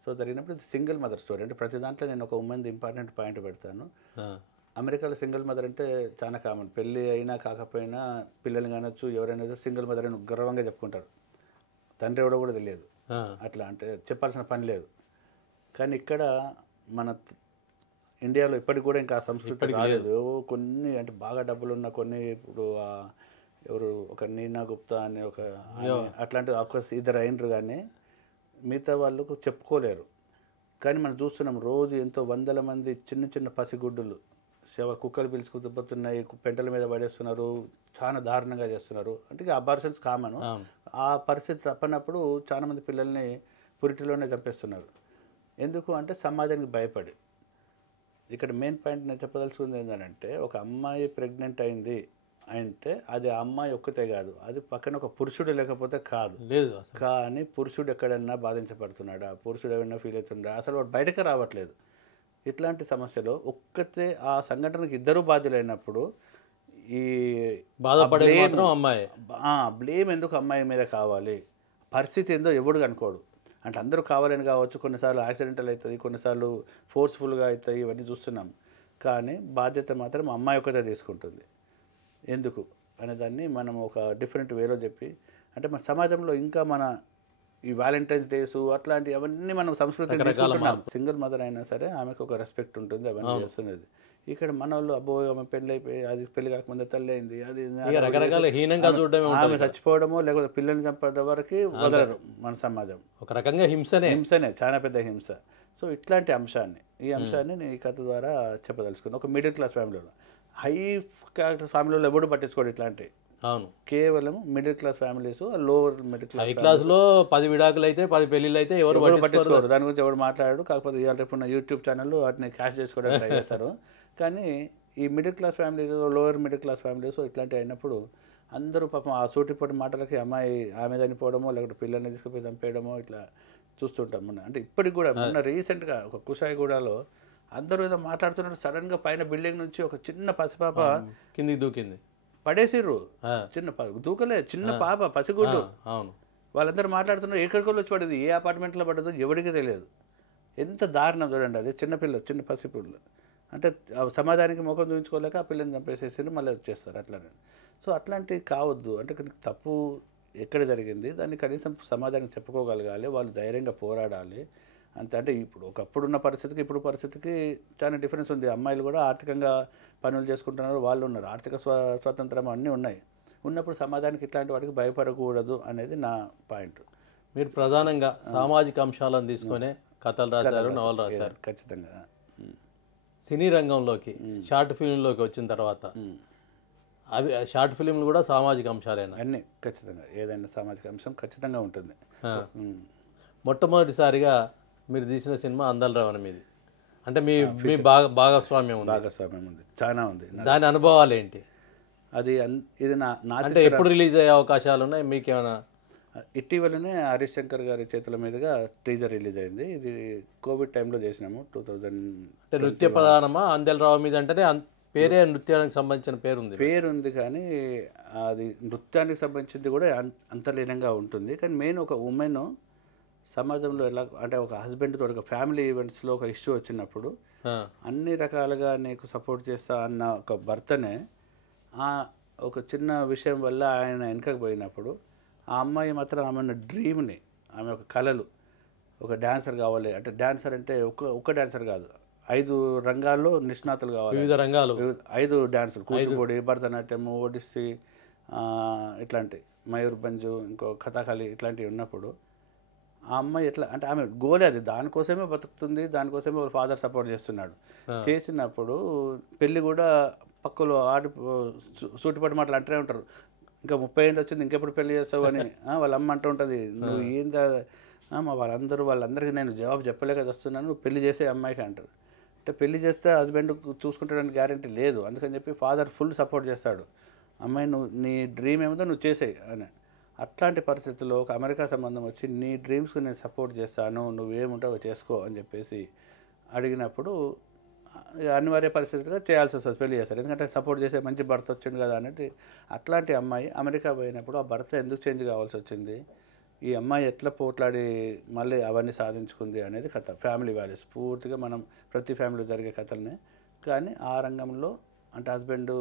సో జరిగినప్పుడు ఇది సింగిల్ మదర్ స్టోరీ. అంటే ప్రతి దాంట్లో నేను ఒక ఉమెన్ది ఇంపార్టెంట్ పాయింట్ పెడతాను. అమెరికాలో సింగిల్ మదర్ అంటే చాలా కామన్, పెళ్ళి అయినా కాకపోయినా పిల్లలు కానొచ్చు, ఎవరైనా సింగిల్ మదర్ అని గర్వంగా చెప్పుకుంటారు. తండ్రి ఎవడో కూడా తెలియదు, అట్లా అంటే చెప్పాల్సిన పని లేదు. కానీ ఇక్కడ మన ఇండియాలో ఇప్పటికి కూడా ఇంకా సంస్కృతి రాలేదు. కొన్ని అంటే బాగా డబ్బులు ఉన్న కొన్ని, ఇప్పుడు ఎవరు ఒక నీనా గుప్తా అనే ఒక అట్లాంటి ఇద్దరు అయినరు కానీ మిగతా వాళ్ళకు చెప్పుకోలేరు. కానీ మనం చూస్తున్నాం రోజు ఎంతో వందల మంది చిన్న చిన్న పసిగుడ్డులు కుక్కలు పిలుచుకుపోతున్నాయి, పెంటల మీద పడేస్తున్నారు, చాలా దారుణంగా చేస్తున్నారు. అంటే అబార్షన్స్ కామన్. ఆ పరిస్థితి తప్పనప్పుడు చాలామంది పిల్లల్ని పురిటిలోనే చంపేస్తున్నారు. ఎందుకు అంటే సమాజానికి భయపడి. ఇక్కడ మెయిన్ పాయింట్ నేను చెప్పదలుచుకుంది ఏంటంటే, ఒక అమ్మాయి ప్రెగ్నెంట్ అయింది అంటే అది ఆ అమ్మాయి ఒక్కతే కాదు, అది పక్కన ఒక పురుషుడు లేకపోతే కాదు లేదు. కానీ పురుషుడు ఎక్కడన్నా బాధించబడుతున్నాడా, పురుషుడు ఏమైనా ఫీల్ అవుతున్నాడా, అసలు వాడు బయటకు రావట్లేదు. ఇట్లాంటి సమస్యలో ఒక్కతే ఆ సంఘటనకు ఇద్దరు బాధ్యులైనప్పుడు ఈ బాధపడే మాత్రం అమ్మాయి, బ్లేమ్ ఎందుకు అమ్మాయి మీద కావాలి? పరిస్థితి ఏందో ఎవడు అనుకోడు. అంటే అందరూ కావాలని కావచ్చు, కొన్నిసార్లు యాక్సిడెంటల్ అవుతుంది, కొన్నిసార్లు ఫోర్స్ఫుల్గా అవుతాయి, ఇవన్నీ చూస్తున్నాం. కానీ బాధ్యత మాత్రం అమ్మాయి ఒక్కతే తీసుకుంటుంది. ఎందుకు అనేదాన్ని మనం ఒక డిఫరెంట్ వేలో చెప్పి, అంటే మన సమాజంలో ఇంకా మన ఈ వ్యాలంటైన్స్ డేస్ అట్లాంటి అవన్నీ మనం సంస్కృతి సింగిల్ మదర్ అయినా సరే ఆమెకు ఒక రెస్పెక్ట్ ఉంటుంది, అవన్నీ చేస్తున్నది. ఇక్కడ మన వాళ్ళు అబ్బో ఆమె పెళ్ళి అయిపోయి అది పెళ్లి కాకముందే తల్లి అయింది, అది రకరకాల హీనంగా చూడడం, ఆమె చచ్చిపోవడమో లేకపోతే పిల్లల్ని చంపడం వరకు వదలరు. మన సమాజం ఒక రకంగా హింసనే చాలా పెద్ద హింస. సో ఇట్లాంటి అంశాన్ని ఈ నేను ఈ కథ ద్వారా చెప్పదలుచుకున్నాను. ఒక మిడిల్ క్లాస్ ఫ్యామిలీలో, హై క్లాస్ ఫ్యామిలీలో ఎవడు పట్టించుకోడు ఇట్లాంటివి. అవును, కేవలం middle class families, lower middle class, high క్లాస్లో 10 విడాకులు అయితే 10 పెళ్ళిళ్ళు అయితే ఎవరు పట్టించుకోరు, దాని గురించి ఎవరు మాట్లాడాడు. కాకపోతే ఇవాళ రేపు ఉన్న యూట్యూబ్ ఛానల్ వాటిని క్యాష్ చేసుకోవడానికి ట్రై చేస్తారు. కానీ ఈ middle class families, lower middle class families ఇట్లాంటివి అయినప్పుడు అందరూ పాపం ఆ సూటిపోటి మాటలకి అమ్మాయి ఆమె చనిపోవడమో లేకపోతే పిల్లల్ని తీసుకుపోయి చంపేయడమో ఇట్లా చూస్తుంటాం. మొన్న అంటే ఇప్పటికి కూడా మొన్న రీసెంట్గా ఒక కుషాయిగూడలో అందరూ ఏదో మాట్లాడుతున్నారు, సడన్గా పైన బిల్డింగ్ నుంచి ఒక చిన్న పసిపాప కిందికి దూకింది, పడేసిర్రు. చిన్న దూకలే, చిన్న పాప పసిగుడ్డు. అవును, వాళ్ళందరూ మాట్లాడుతున్నారు, ఎక్కడికి వచ్చి పడేది, ఏ అపార్ట్మెంట్లో పడదో ఎవరికి తెలియదు. ఎంత దారుణం చూడండి, అది చిన్నపిల్ల, చిన్న పసిపిల్ల. అంటే సమాజానికి ముఖం చూపించుకోలేక ఆ పిల్లని చంపేసేసి మళ్ళీ వచ్చేస్తారు అట్లానే. సో అట్లాంటివి కావద్దు. అంటే తప్పు ఎక్కడ జరిగింది దాన్ని కనీసం సమాజానికి చెప్పుకోగలగాలి, వాళ్ళు ధైర్యంగా పోరాడాలి అంతే. అంటే ఇప్పుడు ఒకప్పుడున్న పరిస్థితికి ఇప్పుడు పరిస్థితికి చాలా డిఫరెన్స్ ఉంది. అమ్మాయిలు కూడా ఆర్థికంగా పనులు చేసుకుంటున్నారు, వాళ్ళు ఉన్నారు, ఆర్థిక స్వాతంత్రం అన్నీ ఉన్నాయి. ఉన్నప్పుడు సమాజానికి ఇట్లాంటి వాటికి భయపడకూడదు అనేది నా పాయింట్. మీరు ప్రధానంగా సామాజిక అంశాలను తీసుకునే కథలు రాశారు, నవలు రాశారు. ఖచ్చితంగా సినీ రంగంలోకి షార్ట్ ఫిలింలోకి వచ్చిన తర్వాత అవి షార్ట్ ఫిలింలు కూడా సామాజిక అంశాలేనా? అన్నీ ఖచ్చితంగా, ఏదైనా సామాజిక అంశం ఖచ్చితంగా ఉంటుంది. మొట్టమొదటిసారిగా మీరు తీసిన సినిమా అందలరావణ మీది, అంటే మీ భాగస్వామ్యం ఉంది, చాలా ఉంది. దాని అనుభవాలు ఏంటి? అది ఇది అంటే ఎప్పుడు రిలీజ్ అయ్యే అవకాశాలు ఉన్నాయి మీకేమైనా? ఇటీవలనే హరీష్ శంకర్ గారి చేతుల మీదుగా టీజర్ రిలీజ్ అయింది. ఇది కోవిడ్ టైంలో చేసినాము 2000. అంటే నృత్య ప్రధానమా? అందలరావు మీద అంటేనే పేరే నృత్యానికి సంబంధించిన పేరుంది కానీ అది నృత్యానికి సంబంధించింది కూడా అంతర్లీనంగా ఉంటుంది. కానీ మెయిన్ ఒక ఉమెన్ సమాజంలో ఎలా అంటే ఒక హస్బెండ్తో ఒక ఫ్యామిలీ ఈవెంట్స్లో ఒక ఇష్యూ వచ్చినప్పుడు అన్ని రకాలుగా నీకు సపోర్ట్ చేస్తా అన్న ఒక భర్తనే ఒక చిన్న విషయం వల్ల ఆయన వెనకకు పోయినప్పుడు ఆ అమ్మాయి మాత్రం ఆమె డ్రీమ్ని, ఆమె ఒక కళలు ఒక డాన్సర్ కావాలి అంటే డాన్సర్ అంటే ఒక డాన్సర్ కాదు, 5 రంగాల్లో నిష్ణాతులు కావాలి. వివిధ రంగాలు 5 డాన్సులు, కూచిపూడి, భరతనాట్యం, ఒడిస్సీ, ఇట్లాంటి మయూర్భంజు, ఇంకో కథాకళి ఇట్లాంటివి ఉన్నప్పుడు ఆ అమ్మాయి ఎట్లా అంటే ఆమె గోలే అది, దానికోసమే బతుకుతుంది, దానికోసమే వాళ్ళ ఫాదర్ సపోర్ట్ చేస్తున్నాడు. చేసినప్పుడు పెళ్ళి కూడా పక్కలో సూటిపడి మాటలు అంటూనే ఉంటారు, ఇంకా 30 ఏళ్ళు వచ్చింది ఇంకెప్పుడు పెళ్లి చేస్తావు అని వాళ్ళ అమ్మ అంటూ ఉంటుంది. నువ్వు ఏందా మా వాళ్ళందరికీ నేను జవాబు చెప్పలేక వస్తున్నాను, నువ్వు పెళ్లి చేసే అమ్మాయికి అంటారు. అంటే పెళ్లి చేస్తే హస్బెండ్ చూసుకుంటాడానికి గ్యారంటీ లేదు, అందుకని చెప్పి ఫాదర్ ఫుల్ సపోర్ట్ చేస్తాడు. అమ్మాయి నువ్వు నీ డ్రీమ్ ఏమిటో నువ్వు చేసేయి అని. అట్లాంటి పరిస్థితుల్లో ఒక అమెరికా సంబంధం వచ్చి నీ డ్రీమ్స్కి నేను సపోర్ట్ చేస్తాను, నువ్వేముంటావో చేసుకో అని చెప్పేసి అడిగినప్పుడు అనివార్య పరిస్థితిగా చేయాల్సి వస్తుంది, పెళ్లి చేస్తారు. ఎందుకంటే సపోర్ట్ చేసే మంచి భర్త వచ్చింది కదా అనేది. అట్లాంటి అమ్మాయి అమెరికా పోయినప్పుడు ఆ భర్త ఎందుకు చేంజ్ కావాల్సి వచ్చింది, ఈ అమ్మాయి ఎట్లా పోట్లాడి మళ్ళీ అవన్నీ సాధించుకుంది అనేది కథ. ఫ్యామిలీ వాల్యూస్ పూర్తిగా మనం ప్రతి ఫ్యామిలీ జరిగే కథలనే, కానీ ఆ రంగంలో అంటే హస్బెండ్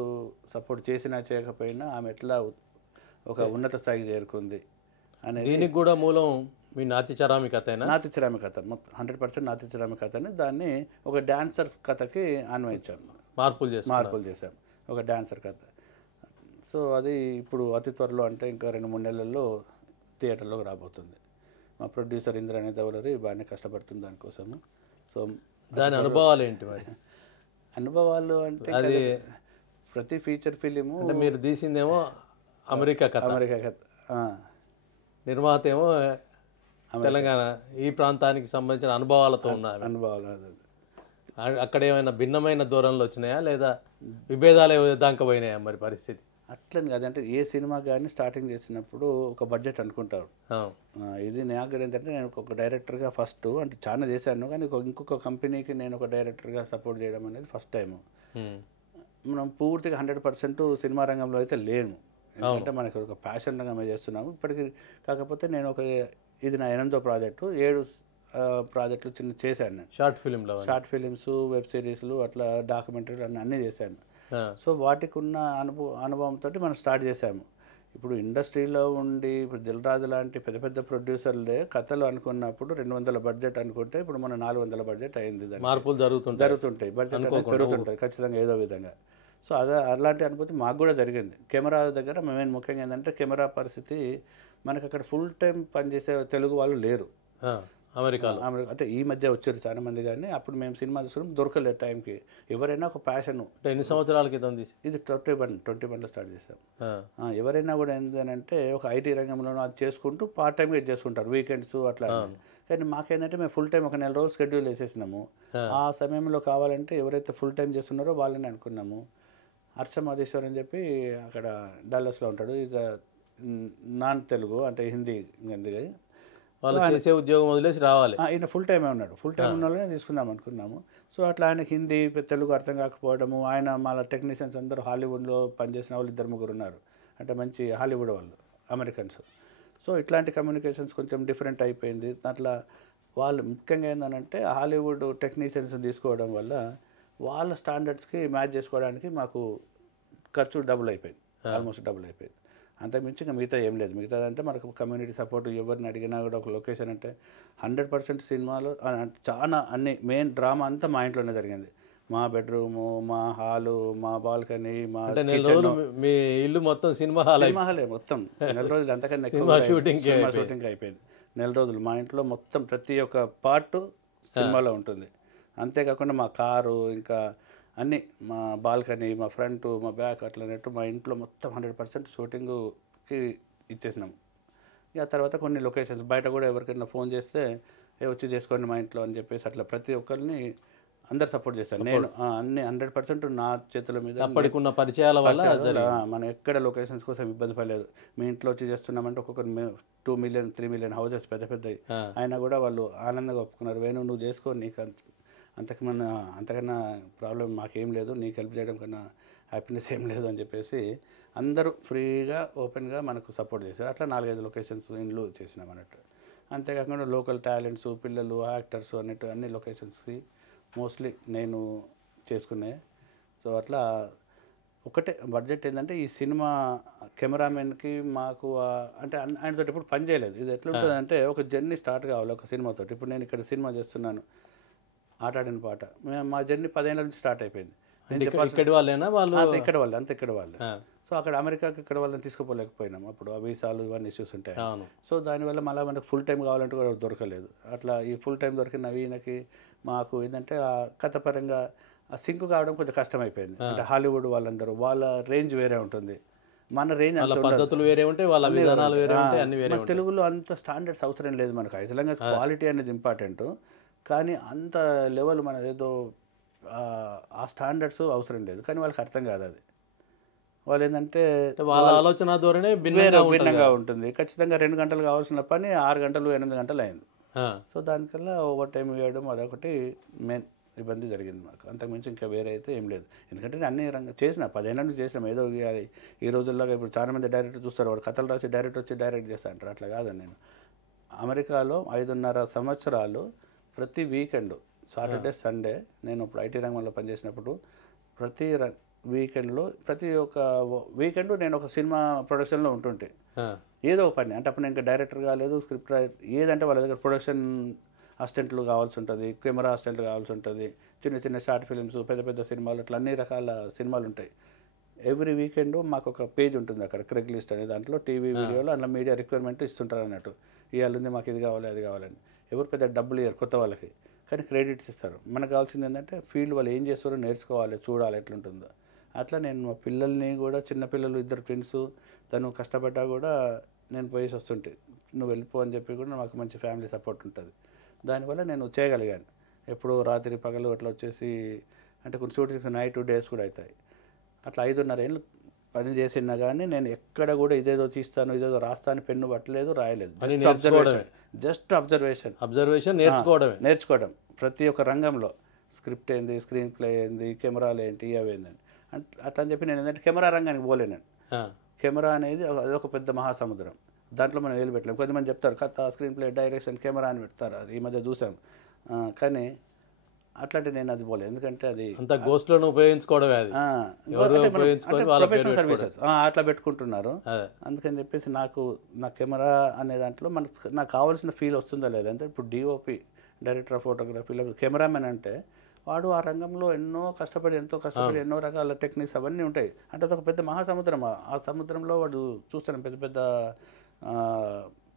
సపోర్ట్ చేసినా చేయకపోయినా ఆమె ఎట్లా ఒక ఉన్నత స్థాయికి చేరుకుంది అనేది. దీనికి కూడా మూలం మీ నాతిచరామి కథ. నాతిచరామి కథ మొత్తం 100% నాతిచరామి కథని దాన్ని ఒక డాన్సర్ కథకి అన్వయించాం, మార్పులు చేశాం, ఒక డాన్సర్ కథ. సో అది ఇప్పుడు అతి త్వరలో అంటే ఇంకా 2-3 నెలల్లో థియేటర్లోకి రాబోతుంది. మా ప్రొడ్యూసర్ ఇంద్రాణి దౌలరి బాగానే కష్టపడుతుంది దానికోసము. సో దాని అనుభవాలు ఏంటి మరి? అనుభవాలు అంటే అది ప్రతి ఫీచర్ ఫిలిము మీరు తీసిందేమో అమెరికా కథ, నిర్మాత ఏమో తెలంగాణ, ఈ ప్రాంతానికి సంబంధించిన అనుభవాలతో ఉన్నారు. అనుభవాలు అక్కడ ఏమైనా భిన్నమైన దూరంలో వచ్చినాయా లేదా విభేదాలు దాకా పోయినాయా మరి పరిస్థితి? అట్లని కాదు, అంటే ఏ సినిమా కానీ స్టార్టింగ్ చేసినప్పుడు ఒక బడ్జెట్ అనుకుంటారు. ఇది నాకు ఏంటంటే నేను ఒక డైరెక్టర్గా ఫస్ట్ అంటే చాలా చేశాను, కానీ ఇంకొక కంపెనీకి నేను ఒక డైరెక్టర్గా సపోర్ట్ చేయడం అనేది ఫస్ట్ టైము. మనం పూర్తిగా 100% సినిమా రంగంలో అయితే లేను, ఎందుకంటే మనకి ఒక ప్యాషన్ రంగమే చేస్తున్నాము ఇప్పటికి. కాకపోతే నేను ఇది నా 8వ ప్రాజెక్టు, 7 ప్రాజెక్టులు చేశాను నేను. షార్ట్ ఫిలిమ్స్, వెబ్ సిరీస్లు, అట్లా డాక్యుమెంటరీలు అన్నీ చేశాను. సో వాటికి ఉన్న అనుభవంతో మనం స్టార్ట్ చేశాము. ఇప్పుడు ఇండస్ట్రీలో ఉండి ఇప్పుడు దిల్ రాజు లాంటి పెద్ద పెద్ద ప్రొడ్యూసర్లే కథలు అనుకున్నప్పుడు 200 బడ్జెట్ అనుకుంటే ఇప్పుడు మన 400 బడ్జెట్ అయింది. మార్పులు జరుగుతుంటాయి, బడ్జెట్ పెరుగుతుంటాయి ఖచ్చితంగా ఏదో విధంగా. సో అలాంటి అనుభూతి మాకు కూడా జరిగింది. కెమెరా దగ్గర మెయిన్ ముఖ్యంగా ఏంటంటే కెమెరా పరిస్థితి, మనకు అక్కడ ఫుల్ టైం పనిచేసే తెలుగు వాళ్ళు లేరు అమెరికాలో. అంటే ఈ మధ్య వచ్చారు చాలా మంది, కానీ అప్పుడు మేము సినిమా తీసుకుని దొరకలేదు టైంకి. ఎవరైనా ఒక ప్యాషన్. ఎన్ని సంవత్సరాల క్రితం ఇది 21లో స్టార్ట్ చేసాం. ఎవరైనా కూడా ఏంటంటే ఒక ఐటీ రంగంలో అది చేసుకుంటూ పార్ట్ టైంగా చేసుకుంటారు వీకెండ్స్ అట్లా. కానీ మాకేంటంటే మేము ఫుల్ టైం ఒక 4 రోజులు షెడ్యూల్ వేసేసినాము. ఆ సమయంలో కావాలంటే ఎవరైతే ఫుల్ టైం చేస్తున్నారో వాళ్ళని అనుకున్నాము. హర్ష మాధేశ్వర్ అని చెప్పి అక్కడ డల్లస్లో ఉంటాడు, ఈజ్ నాన్ తెలుగు అంటే హిందీ. వాళ్ళు చేసే ఉద్యోగం వదిలేసి రావాలి, ఈయన ఫుల్ టైమే ఉన్నాడు. ఫుల్ టైం ఉన్న వాళ్ళనే తీసుకుందాం అనుకున్నాము. సో అట్లా ఆయనకి హిందీ తెలుగు అర్థం కాకపోవడము, ఆయన మళ్ళీ టెక్నీషియన్స్ అందరూ హాలీవుడ్లో పనిచేసిన వాళ్ళు 2-3 ఉన్నారు, అంటే మంచి హాలీవుడ్ వాళ్ళు, అమెరికన్స్. సో ఇట్లాంటి కమ్యూనికేషన్స్ కొంచెం డిఫరెంట్ అయిపోయింది. అట్లా వాళ్ళు ముఖ్యంగా ఏంటంటే హాలీవుడ్ టెక్నీషియన్స్ తీసుకోవడం వల్ల వాళ్ళ స్టాండర్డ్స్కి మ్యాచ్ చేసుకోవడానికి మాకు ఖర్చు డబుల్ అయిపోయింది, ఆల్మోస్ట్ డబుల్ అయిపోయింది. అంతకుమించి ఇంకా మిగతా ఏం లేదు. మిగతా అంటే మనకు కమ్యూనిటీ సపోర్ట్, ఎవరిని అడిగినా కూడా ఒక లొకేషన్ అంటే 100% సినిమాలో చాలా అన్ని మెయిన్ డ్రామా అంతా మా ఇంట్లోనే జరిగింది. మా బెడ్రూము, మా హాలు, మా బాల్కనీ, మా మీ ఇల్లు మొత్తం సినిమా హాలే మొత్తం. 4 రోజులు అంతకన్నా షూటింగ్ అయిపోయింది. 4 రోజులు మా ఇంట్లో మొత్తం ప్రతి ఒక్క పార్ట్ సినిమాలో ఉంటుంది. అంతేకాకుండా మా కారు, ఇంకా అన్నీ, మా బాల్కనీ, మా ఫ్రంట్, మా బ్యాక్, అట్లనేట్టు మా ఇంట్లో మొత్తం 100% షూటింగ్కి ఇచ్చేసినాము. ఇక తర్వాత కొన్ని లొకేషన్స్ బయట కూడా ఎవరికైనా ఫోన్ చేస్తే వచ్చి చేసుకోండి మా ఇంట్లో అని చెప్పేసి అట్లా ప్రతి ఒక్కరిని అందరు సపోర్ట్ చేస్తారు. నేను అన్ని 100% నా చేతుల మీద అప్పటికున్న పరిచయాల వల్ల మనం ఎక్కడ లొకేషన్స్ కోసం ఇబ్బంది పడలేదు. మీ ఇంట్లో వచ్చి చేస్తున్నామంటే ఒక్కొక్కరు 2 మిలియన్ 3 మిలియన్ హౌసెస్ పెద్ద పెద్దవి అయినా కూడా వాళ్ళు ఆనందంగా ఒప్పుకున్నారు. వేణు నువ్వు చేసుకో, నీకు అంతకన్నా ప్రాబ్లం మాకేం లేదు, నీకు హెల్ప్ చేయడం కన్నా హ్యాపీనెస్ ఏం లేదు అని చెప్పేసి అందరూ ఫ్రీగా ఓపెన్గా మనకు సపోర్ట్ చేశారు. అట్లా 4-5 లొకేషన్స్ ఇండ్లు చేసినాం అన్నట్టు. అంతేకాకుండా లోకల్ టాలెంట్స్, పిల్లలు, యాక్టర్స్ అన్నట్టు అన్ని లొకేషన్స్కి మోస్ట్లీ నేను చేసుకునే. సో అట్లా ఒకటే బడ్జెట్ ఏంటంటే ఈ సినిమా కెమెరామెన్కి మాకు అంటే ఆయనతో ఇప్పుడు పని చేయలేదు. ఇది ఎట్లుంటుంది అంటే ఒక జర్నీ స్టార్ట్ కావాలి ఒక సినిమాతో. ఇప్పుడు నేను ఇక్కడ సినిమా చేస్తున్నాను ఆటాడిన పాట, మా జర్నీ 10 ఏళ్ళ నుంచి స్టార్ట్ అయిపోయింది. నేను చెప్పాల్సి ఇక్కడ వాళ్ళేనా వాళ్ళు? అంత ఇక్కడ వాళ్ళే. సో అక్కడ అమెరికాకి ఇక్కడ వాళ్ళని తీసుకుపోలేకపోయినాం, అప్పుడు ఆ వీసాలు ఇవన్నీ ఇష్యూస్ ఉంటాయి. సో దానివల్ల మళ్ళీ మనకు ఫుల్ టైం కావాలంటే కూడా దొరకలేదు. అట్లా ఈ ఫుల్ టైం దొరికిన ఈయనకి మాకు ఏంటంటే ఆ కథ పరంగా ఆ సింక్ కావడం కొంచెం కష్టమైపోయింది. అంటే హాలీవుడ్ వాళ్ళందరూ వాళ్ళ రేంజ్ వేరే ఉంటుంది, మన రేంజ్ పద్ధతులు వేరే ఉంటాయి, వాళ్ళ విధానాలు వేరే ఉంటాయి, అన్ని వేరే. తెలుగులో అంత స్టాండర్డ్స్ అవసరం లేదు మనకు, యాజ్ క్వాలిటీ అనేది ఇంపార్టెంట్. కానీ అంత లెవెల్ మన ఏదో ఆ స్టాండర్డ్స్ అవసరం లేదు. కానీ వాళ్ళకి అర్థం కాదు అది. వాళ్ళు ఏంటంటే వాళ్ళ ఆలోచన ధోరణి భిన్నంగా ఉంటుంది. ఖచ్చితంగా 2 గంటలు కావాల్సిన పని 6 గంటలు 8 గంటలు అయింది. సో దానికల్లా ఓవర్ టైం వేయడం అదొకటి మెయిన్ ఇబ్బంది జరిగింది మాకు. అంతకుమించి ఇంకా వేరే అయితే ఏం లేదు. ఎందుకంటే నేను అన్ని చేసిన 10 ఏళ్ళ నుంచి చేసినాం. ఏదో ఈ రోజుల్లాగా ఇప్పుడు చాలామంది డైరెక్టర్ చూస్తారు, వాడు కథలు రాసి డైరెక్టర్ వచ్చి డైరెక్ట్ చేస్తా అంటారు. అట్లా కాదు. నేను అమెరికాలో 5.5 సంవత్సరాలు ప్రతి వీకెండ్ సాటర్డే సండే, నేను ఇప్పుడు ఐటీ రంగంలో పనిచేసినప్పుడు ప్రతి వీకెండ్లో ప్రతి ఒక్క వీకెండ్ నేను ఒక సినిమా ప్రొడక్షన్లో ఉంటుంటే ఏదో ఒక పని. అంటే అప్పుడు నేను ఇంకా డైరెక్టర్ కాలేదు, స్క్రిప్ట్ ఏదంటే వాళ్ళ దగ్గర ప్రొడక్షన్ అసిస్టెంట్లు కావాల్సి ఉంటుంది, కెమెరా అసిస్టెంట్లు కావాల్సి ఉంటుంది, చిన్న చిన్న షార్ట్ ఫిల్మ్స్, పెద్ద పెద్ద సినిమాలు, అట్లా అన్ని రకాల సినిమాలు ఉంటాయి. ఎవ్రీ వీకెండ్ మాకు ఒక పేజ్ ఉంటుంది అక్కడ, క్రెగ్ లిస్ట్ అనే దాంట్లో టీవీ వీడియోలో అట్లా మీడియా రిక్వైర్మెంట్ ఇస్తుంటారు అన్నట్టు. ఇవాళ ఉంది మాకు ఇది కావాలి అది కావాలని. ఎవరు పెద్ద డబ్బులు ఇయ్యరు కొత్త వాళ్ళకి, కానీ క్రెడిట్స్ ఇస్తారు. మనకు కావాల్సింది ఏంటంటే ఫీల్డ్ వాళ్ళు ఏం చేస్తారో నేర్చుకోవాలి, చూడాలి ఎట్లుంటుందో. అట్లా నేను మా పిల్లల్ని కూడా, చిన్నపిల్లలు 2 ట్విన్స్, తను కష్టపడ్డా కూడా నేను పోయేసి వస్తుంటే నువ్వు వెళ్ళిపో అని చెప్పి కూడా నాకు మంచి ఫ్యామిలీ సపోర్ట్ ఉంటుంది. దానివల్ల నేను చేయగలిగాను. ఎప్పుడు రాత్రి పగలు అట్లా వచ్చేసి, అంటే కొన్ని షూటింగ్స్ నైట్ డేస్ కూడా అవుతాయి. అట్లా 5.5 ఏళ్ళు పని చేసినా కానీ నేను ఎక్కడ కూడా ఇదేదో తీస్తాను ఇదేదో రాస్తాను పెన్ను పట్టలేదు, రాయలేదు. జస్ట్ అబ్జర్వేషన్ నేర్చుకోవడం. ప్రతి ఒక్క రంగంలో స్క్రిప్ట్ ఏంది, స్క్రీన్ ప్లే ఏంది, కెమెరాలు ఏంటి, అవేందని అట్లా అని చెప్పి నేను ఏంటంటే కెమెరా రంగానికి పోలేను. కెమెరా అనేది అదొక పెద్ద మహాసముద్రం, దాంట్లో మనం వేలు పెట్టలేము. కొంతమంది చెప్తారు కథ, స్క్రీన్ ప్లే, డైరెక్షన్, కెమెరా అని పెడతారు, అది ఈ మధ్య చూసాం. కానీ అట్లాంటి నేను అది పోలేదు, ఎందుకంటే అది అంత గోస్ట్లను ఉపయోగించుకోవడమే, అది ప్రొఫెషనల్ సర్వీసెస్ అట్లా పెట్టుకుంటున్నారు. అందుకని చెప్పేసి నా కెమెరా అనే దాంట్లో నాకు కావాల్సిన ఫీల్ వస్తుందా లేదా అంటే, ఇప్పుడు డిఓపి డైరెక్టర్ ఆఫ్ ఫోటోగ్రఫీలో కెమెరామెన్ అంటే వాడు ఆ రంగంలో ఎంతో కష్టపడి ఎన్నో రకాల టెక్నిక్స్ అవన్నీ ఉంటాయి. అంటే అదొక పెద్ద మహాసముద్రం. ఆ సముద్రంలో వాడు చూస్తాను పెద్ద పెద్ద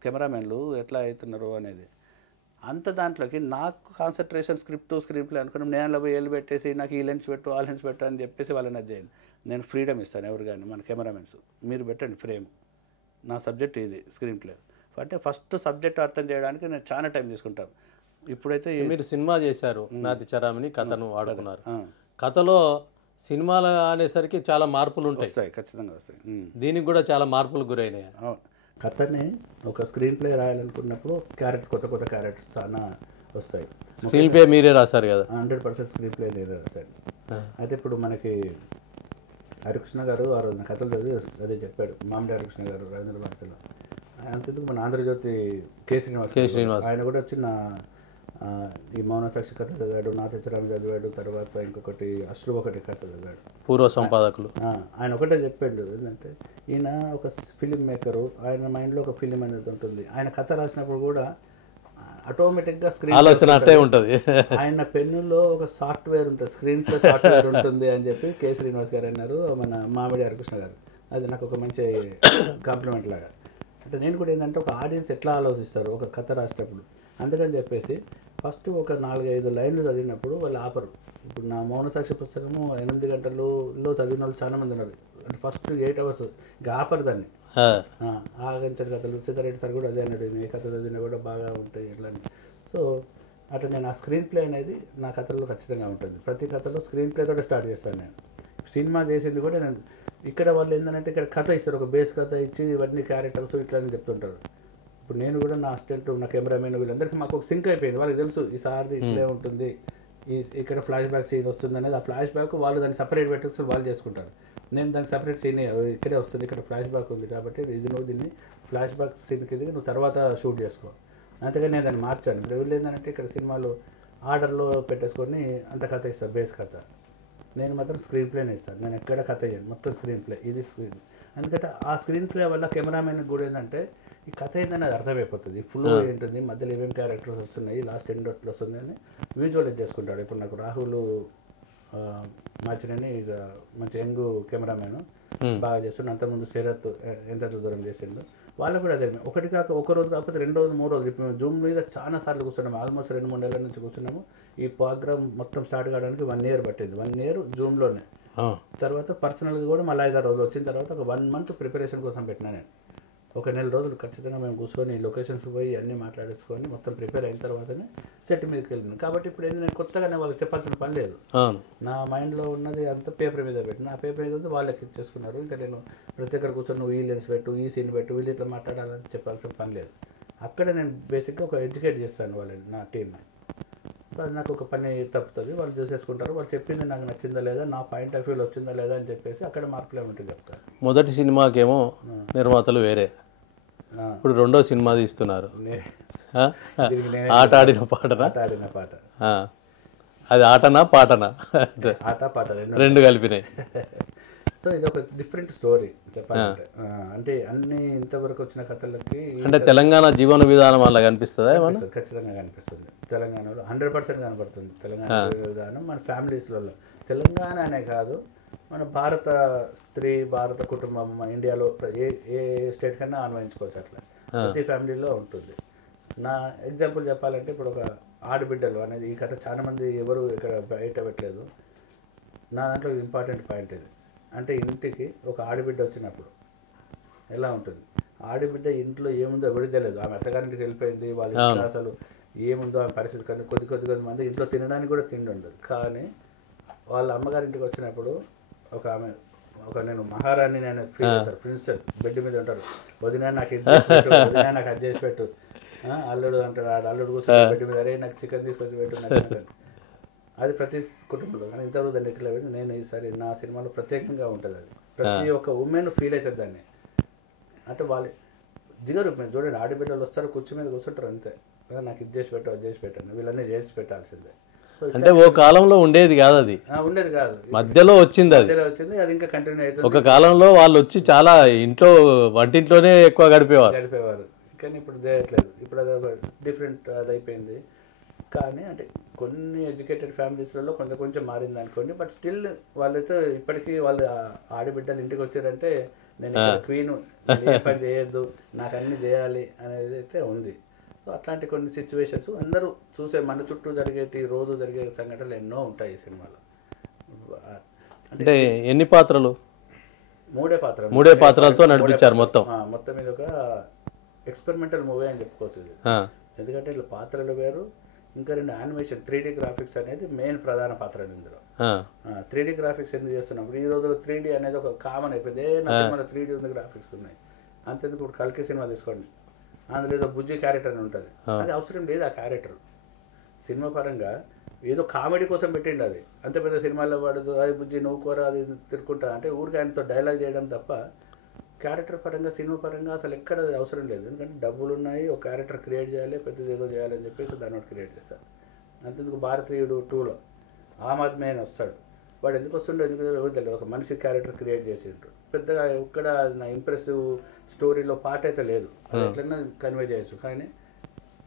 కెమెరామెన్లు ఎట్లా అవుతున్నారు అనేది. అంత దాంట్లోకి నాకు కాన్సన్ట్రేషన్ స్క్రీన్ ప్లే అనుకుని నేను పోయి వెళ్ళి పెట్టేసి నాకు ఈ లెన్స్ పెట్టు ఆ లెన్స్ పెట్టు అని చెప్పేసి వాళ్ళని అది చేయండి. నేను ఫ్రీడమ్ ఇస్తాను ఎవరు కానీ మన కెమెరామెన్స్, మీరు పెట్టండి ఫ్రేమ్, నా సబ్జెక్ట్ ఇది స్క్రీన్ ప్లే. అంటే ఫస్ట్ సబ్జెక్ట్ అర్థం చేయడానికి నేను చాలా టైం తీసుకుంటాను. ఇప్పుడైతే మీరు సినిమా చేశారు, నాతి చరామిని కథను వాడుకున్నారు. కథలో సినిమాలు అనేసరికి చాలా మార్పులు ఉంటాయి, ఖచ్చితంగా వస్తాయి. దీనికి కూడా చాలా మార్పులు గురైనాయి. కథని ఒక స్క్రీన్ ప్లే రాయాలనుకున్నప్పుడు కొత్త క్యారెక్టర్స్ చాలా వస్తాయి. స్క్రీన్ ప్లే మీరే రాశారు కదా? 100% స్క్రీన్ ప్లే నేనే రాశాను. అయితే ఇప్పుడు మనకి హరికృష్ణ గారు ఆ రోజున కథలు చదివి అదే చెప్పాడు, మామిడి హరికృష్ణ గారు రవీంద్ర భారతిలో. అంతేందుకు మన ఆంధ్రజ్యోతి కే శ్రీనివాస్ ఆయన కూడా వచ్చిన ఈ మౌనసాక్షి కథ చదివాడు, నాతి చరామి చదివాడు, తర్వాత ఇంకొకటి అశ్రు ఒకటి కథ చదివాడు, పూర్వ సంపాదకులు. ఆయన ఒకటే చెప్పాడు ఏంటంటే, ఈయన ఒక ఫిలిం మేకరు, ఆయన మైండ్లో ఒక ఫిలిం అనేది ఉంటుంది. ఆయన కథ రాసినప్పుడు కూడా ఆటోమేటిక్గా స్క్రీన్ ఆలోచన అట్టే ఉంటుంది. ఆయన పెన్నులో ఒక సాఫ్ట్వేర్ ఉంటుంది, స్క్రీన్ ప్లే సాఫ్ట్వేర్ ఉంటుంది అని చెప్పి కే శ్రీనివాస్ గారు అన్నారు, మన మామిడి హరికృష్ణ గారు. అది నాకు ఒక మంచి కాంప్లిమెంట్ లాగా. అంటే నేను కూడా ఏంటంటే ఒక ఆడియన్స్ ఎట్లా ఆలోచిస్తారు ఒక కథ రాసేటప్పుడు, అందుకని చెప్పేసి ఫస్ట్ ఒక 4-5 లైన్లు చదివినప్పుడు వాళ్ళు ఆపరు. ఇప్పుడు నా మౌనసాక్షి పుస్తకము 8 గంటల్లో చదివిన వాళ్ళు చాలామంది ఉన్నారు. అంటే ఫస్ట్ 8 అవర్స్ ఇంకా ఆపరు దాన్ని. ఆగంచడి కథలు సిగరెట్ సార్ కూడా అదే అన్నాడు, ఏ కథ చదివినా కూడా బాగా ఉంటాయి ఎట్లా అని. సో అట్లా నేను ఆ స్క్రీన్ ప్లే అనేది నా కథల్లో ఖచ్చితంగా ఉంటుంది. ప్రతి కథలో స్క్రీన్ ప్లే తోటి స్టార్ట్ చేస్తాను నేను. సినిమా చేసింది కూడా నేను ఇక్కడ వాళ్ళు ఏంటంటే ఇక్కడ కథ ఇస్తారు, ఒక బేస్ కథ ఇచ్చి ఇవన్నీ క్యారెక్టర్స్ ఇట్లా అని చెప్తుంటారు. ఇప్పుడు నేను కూడా నా అసిస్టెంట్, నా కెమెరామెన్, వీళ్ళందరికీ మాకు ఒక సింక్ అయిపోయింది. వాళ్ళకి తెలుసు ఈ సార్ది ఇట్లే ఉంటుంది, ఇక్కడ ఫ్లాష్ బ్యాక్ సీన్ వస్తుంది అనేది. ఆ ఫ్లాష్ బ్యాక్ వాళ్ళు దాన్ని సపరేట్ పెట్టుకుని వాళ్ళు చేసుకుంటారు. నేను దానికి సపరేట్ సీన్ ఇక్కడే వస్తుంది, ఇక్కడ ఫ్లాష్ బ్యాక్ ఉంది కాబట్టి ఇది నువ్వు దీన్ని ఫ్లాష్ బ్యాక్ సీన్ కింద నువ్వు తర్వాత షూట్ చేసుకో. అంతేగాని నేను దాన్ని మార్చాను. ఇప్పుడు వీళ్ళు ఏంటంటే ఇక్కడ సినిమాలో ఆర్డర్లో పెట్టేసుకొని అంత కథ ఇస్తారు, బేస్ కథ. నేను మాత్రం స్క్రీన్ ప్లేనే ఇస్తాను, నేను ఎక్కడ కథ చేయను, మొత్తం స్క్రీన్ ప్లే, ఇది స్క్రీన్. ఎందుకంటే ఆ స్క్రీన్ ప్లే వల్ల కెమెరామెన్ కూడా ఏంటంటే ఈ కథ ఏంటని అది అర్థమైపోతుంది, ఫ్లో ఏంటుంది, మధ్యలో ఏమేమి క్యారెక్టర్స్ వస్తున్నాయి, లాస్ట్ ఎండ్ ఎట్లా వస్తుంది అని విజువలైజ్ చేసుకుంటాడు. ఇప్పుడు నాకు రాహుల్ మార్చినని ఇక మంచి యంగ్ కెమెరామెన్ బాగా చేస్తుండే, అంతకుముందు శరత్ ఎంత దూరం చేసిండు, వాళ్ళకు కూడా అదే ఒకటి కాక ఒక రోజు కాకపోతే 2 రోజులు 3 రోజులు. ఇప్పుడు జూమ్ మీద చాలా సార్లు కూర్చున్నాము, ఆల్మోస్ట్ 2-3 నెలల నుంచి కూర్చున్నాము. ఈ ప్రోగ్రామ్ మొత్తం స్టార్ట్ కావడానికి 1 year పట్టింది, 1 year జూమ్లోనే. తర్వాత పర్సనల్గా కూడా మళ్ళీ 5-6 రోజులు వచ్చిన తర్వాత ఒక 1 month ప్రిపరేషన్ కోసం పెట్టినా నేను. ఒక 1 నెల రోజులు ఖచ్చితంగా మేము కూర్చొని లొకేషన్స్ పోయి అన్నీ మాట్లాడేసుకొని మొత్తం ప్రిపేర్ అయిన తర్వాతనే సెట్ మీదకి వెళ్ళినాను. కాబట్టి ఇప్పుడు ఏంటి, నేను కొత్తగానే వాళ్ళకి చెప్పాల్సిన పని లేదు, నా మైండ్లో ఉన్నది అంత పేపర్ మీద పెట్టిన, ఆ పేపర్ మీద ఉంది వాళ్ళకి ఇచ్చేసుకున్నారు. ఇంకా నేను ప్రతి ఒక్కరు కూర్చొని నువ్వు ఈ లెన్స్ పెట్టు, ఈ సీన్ పెట్టు, వీళ్ళు ఇట్లా మాట్లాడాలని చెప్పాల్సిన పని లేదు. అక్కడ నేను బేసిక్గా ఒక ఎడ్యుకేట్ చేస్తాను వాళ్ళని, నా టీమ్ని. అది నాకు ఒక పని తప్పుతుంది, వాళ్ళు చూసేసుకుంటారు, వాళ్ళు చెప్పింది నాకు నచ్చిందా లేదా, నా పాయింట్ ఆఫ్ వ్యూలో వచ్చిందా లేదా అని చెప్పేసి అక్కడ మార్పులు ఏమిటి చెప్తారు. మొదటి సినిమాకేమో నిర్మాతలు వేరే, ఇప్పుడు రెండో సినిమా తీస్తున్నారు, ఆట ఆడిన పాటనా, ఆడిన పాట, అది ఆటనా పాటనా, ఆట పాట రెండు కలిపినాయి. సో ఇది ఒక డిఫరెంట్ స్టోరీ చెప్పాలంటే. అంటే అన్ని ఇంతవరకు వచ్చిన కథలకి అంటే తెలంగాణ జీవన విధానం అలా కనిపిస్తుందా? ఖచ్చితంగా కనిపిస్తుంది, తెలంగాణలో 100% కనపడుతుంది తెలంగాణ జీవన విధానం. మన ఫ్యామిలీస్లలో తెలంగాణ అనే కాదు, మన భారత స్త్రీ, భారత కుటుంబం, మన ఇండియాలో ఏ ఏ స్టేట్ కన్నా అన్వయించుకోవచ్చు, అట్లా ప్రతి ఫ్యామిలీలో ఉంటుంది. నా ఎగ్జాంపుల్ చెప్పాలంటే ఇప్పుడు ఒక ఆడబిడ్డలు అనేది ఈ కథ చాలా మంది ఎవరు ఇక్కడ బయట పెట్టలేదు, నా దాంట్లో ఇంపార్టెంట్ పాయింట్ ఇది. అంటే ఇంటికి ఒక ఆడబిడ్డ వచ్చినప్పుడు ఎలా ఉంటుంది, ఆడబిడ్డ ఇంట్లో ఏముందో ఎవరికి తెలియదు, ఆమె అత్తగారింటికి వెళ్ళిపోయింది, వాళ్ళ ఇంట్లో అసలు ఏముందో ఆమె పరిస్థితి, కానీ కొద్ది మంది ఇంట్లో తినడానికి కూడా తిండి ఉండదు. కానీ వాళ్ళ అమ్మగారింటికి వచ్చినప్పుడు ఒక ఆమె నేను మహారాణి నేను ఫీల్ అవుతారు, ప్రిన్సెస్ బెడ్ మీద ఉంటారు, వదినా నాకు ఇది చేసి పెట్టు, వదినా నాకు అది చేసి పెట్టు, అల్లుడు అంటాడు, అల్లుడు కూర్చొని బెడ్ మీద, అరే నాకు చికెన్ తీసుకొచ్చి పెట్టు నాకు. అది ప్రతి కుటుంబంలో, కానీ ఇంతవరకు దాన్ని ఎట్లా పెట్టి నేను ఈసారి నా సినిమాలో ప్రత్యేకంగా ఉంటుంది. అది ప్రతి ఒక్క ఉమెన్ ఫీల్ అవుతుంది దాన్ని. అంటే వాళ్ళు దిగరు, మేము చూడండి ఆడబిడ్డలు వస్తారు, కుర్చీ మీద కూర్చుంటారు అంతే, నాకు ఇది చేసి పెట్టు, అది చేసి పెట్టాను, వీళ్ళన్నీ చేసి పెట్టాల్సిందే. అంటే ఓ కాలంలో ఉండేది కాదు, అది ఉండేది కాదు, మధ్యలో వచ్చింది, అది వచ్చింది, అది ఇంకా కంటిన్యూ అవుతుంది. ఒక కాలంలో వాళ్ళు వచ్చి చాలా ఇంట్లో వంటింట్లోనే ఎక్కువ గడిపేవారు, కానీ ఇప్పుడు చేయట్లేదు. ఇప్పుడు అది ఒక డిఫరెంట్ అది అయిపోయింది. కానీ అంటే కొన్ని ఎడ్యుకేటెడ్ ఫ్యామిలీస్లలో కొంచెం మారింది అనుకోండి, బట్ స్టిల్ వాళ్ళైతే ఇప్పటికీ వాళ్ళు ఆడబిడ్డలు ఇంటికి వచ్చారంటే నేను క్వీన్, ఏ పని చేయొద్దు, నాకు అన్నీ చేయాలి అనేది అయితే ఉంది. సో అట్లాంటి కొన్ని సిచ్యువేషన్స్ అందరూ చూసే, మన చుట్టూ జరిగేటి రోజు జరిగే సంఘటనలు ఎన్నో ఉంటాయి ఈ సినిమాలో. అంటే ఎన్ని పాత్రలు? మూడే పాత్రలతో నడిపించారు మొత్తం మీద ఒక ఎక్స్పెరిమెంటల్ మూవీ అని చెప్పుకోవచ్చు ఇది. ఎందుకంటే ఇట్లా పాత్రలు వేరు, ఇంకా 2 యానిమేషన్ 3D గ్రాఫిక్స్ అనేది మెయిన్ ప్రధాన పాత్రలు ఇందులో. 3D గ్రాఫిక్స్ ఎందుకు చేస్తున్నప్పుడు ఈ రోజుల్లో 3D అనేది ఒక కామన్ అయిపోయింది, నా సినిమాలో 3D ఉంది, గ్రాఫిక్స్ ఉన్నాయి అంతేందుకు. ఇప్పుడు కల్కి సినిమా తీసుకోండి, అందులో ఏదో బుజ్జి క్యారెక్టర్ అని ఉంటుంది, అది అవసరం లేదు. ఆ క్యారెక్టర్ సినిమా పరంగా ఏదో కామెడీ కోసం పెట్టిండు, అది అంత పెద్ద సినిమాలో పడదు, అది బుజ్జి నువ్వు కూర అది తిరుక్కుంటా అంటే ఊరికి ఆయనతో డైలాగ్ చేయడం తప్ప క్యారెక్టర్ పరంగా సినిమా పరంగా అసలు ఎక్కడ అవసరం లేదు. ఎందుకంటే డబ్బులు ఉన్నాయి, ఒక క్యారెక్టర్ క్రియేట్ చేయాలి, పెద్దది ఏదో చేయాలని చెప్పేసి దాన్ని ఒకటి క్రియేట్ చేస్తారు. అంతేందుకు భారతీయుడు 2లో ఆమ్ ఆద్మీ అని వస్తాడు, వాడు ఎందుకు వస్తుండో ఎందుకు తెలియదు, ఒక మనిషి క్యారెక్టర్ క్రియేట్ చేసిండ్రు, పెద్దగా ఎక్కడ నా ఇంప్రెసివ్ స్టోరీలో పార్ట్ అయితే లేదు, అది ఎట్లన్నా కన్వే చేయొచ్చు. కానీ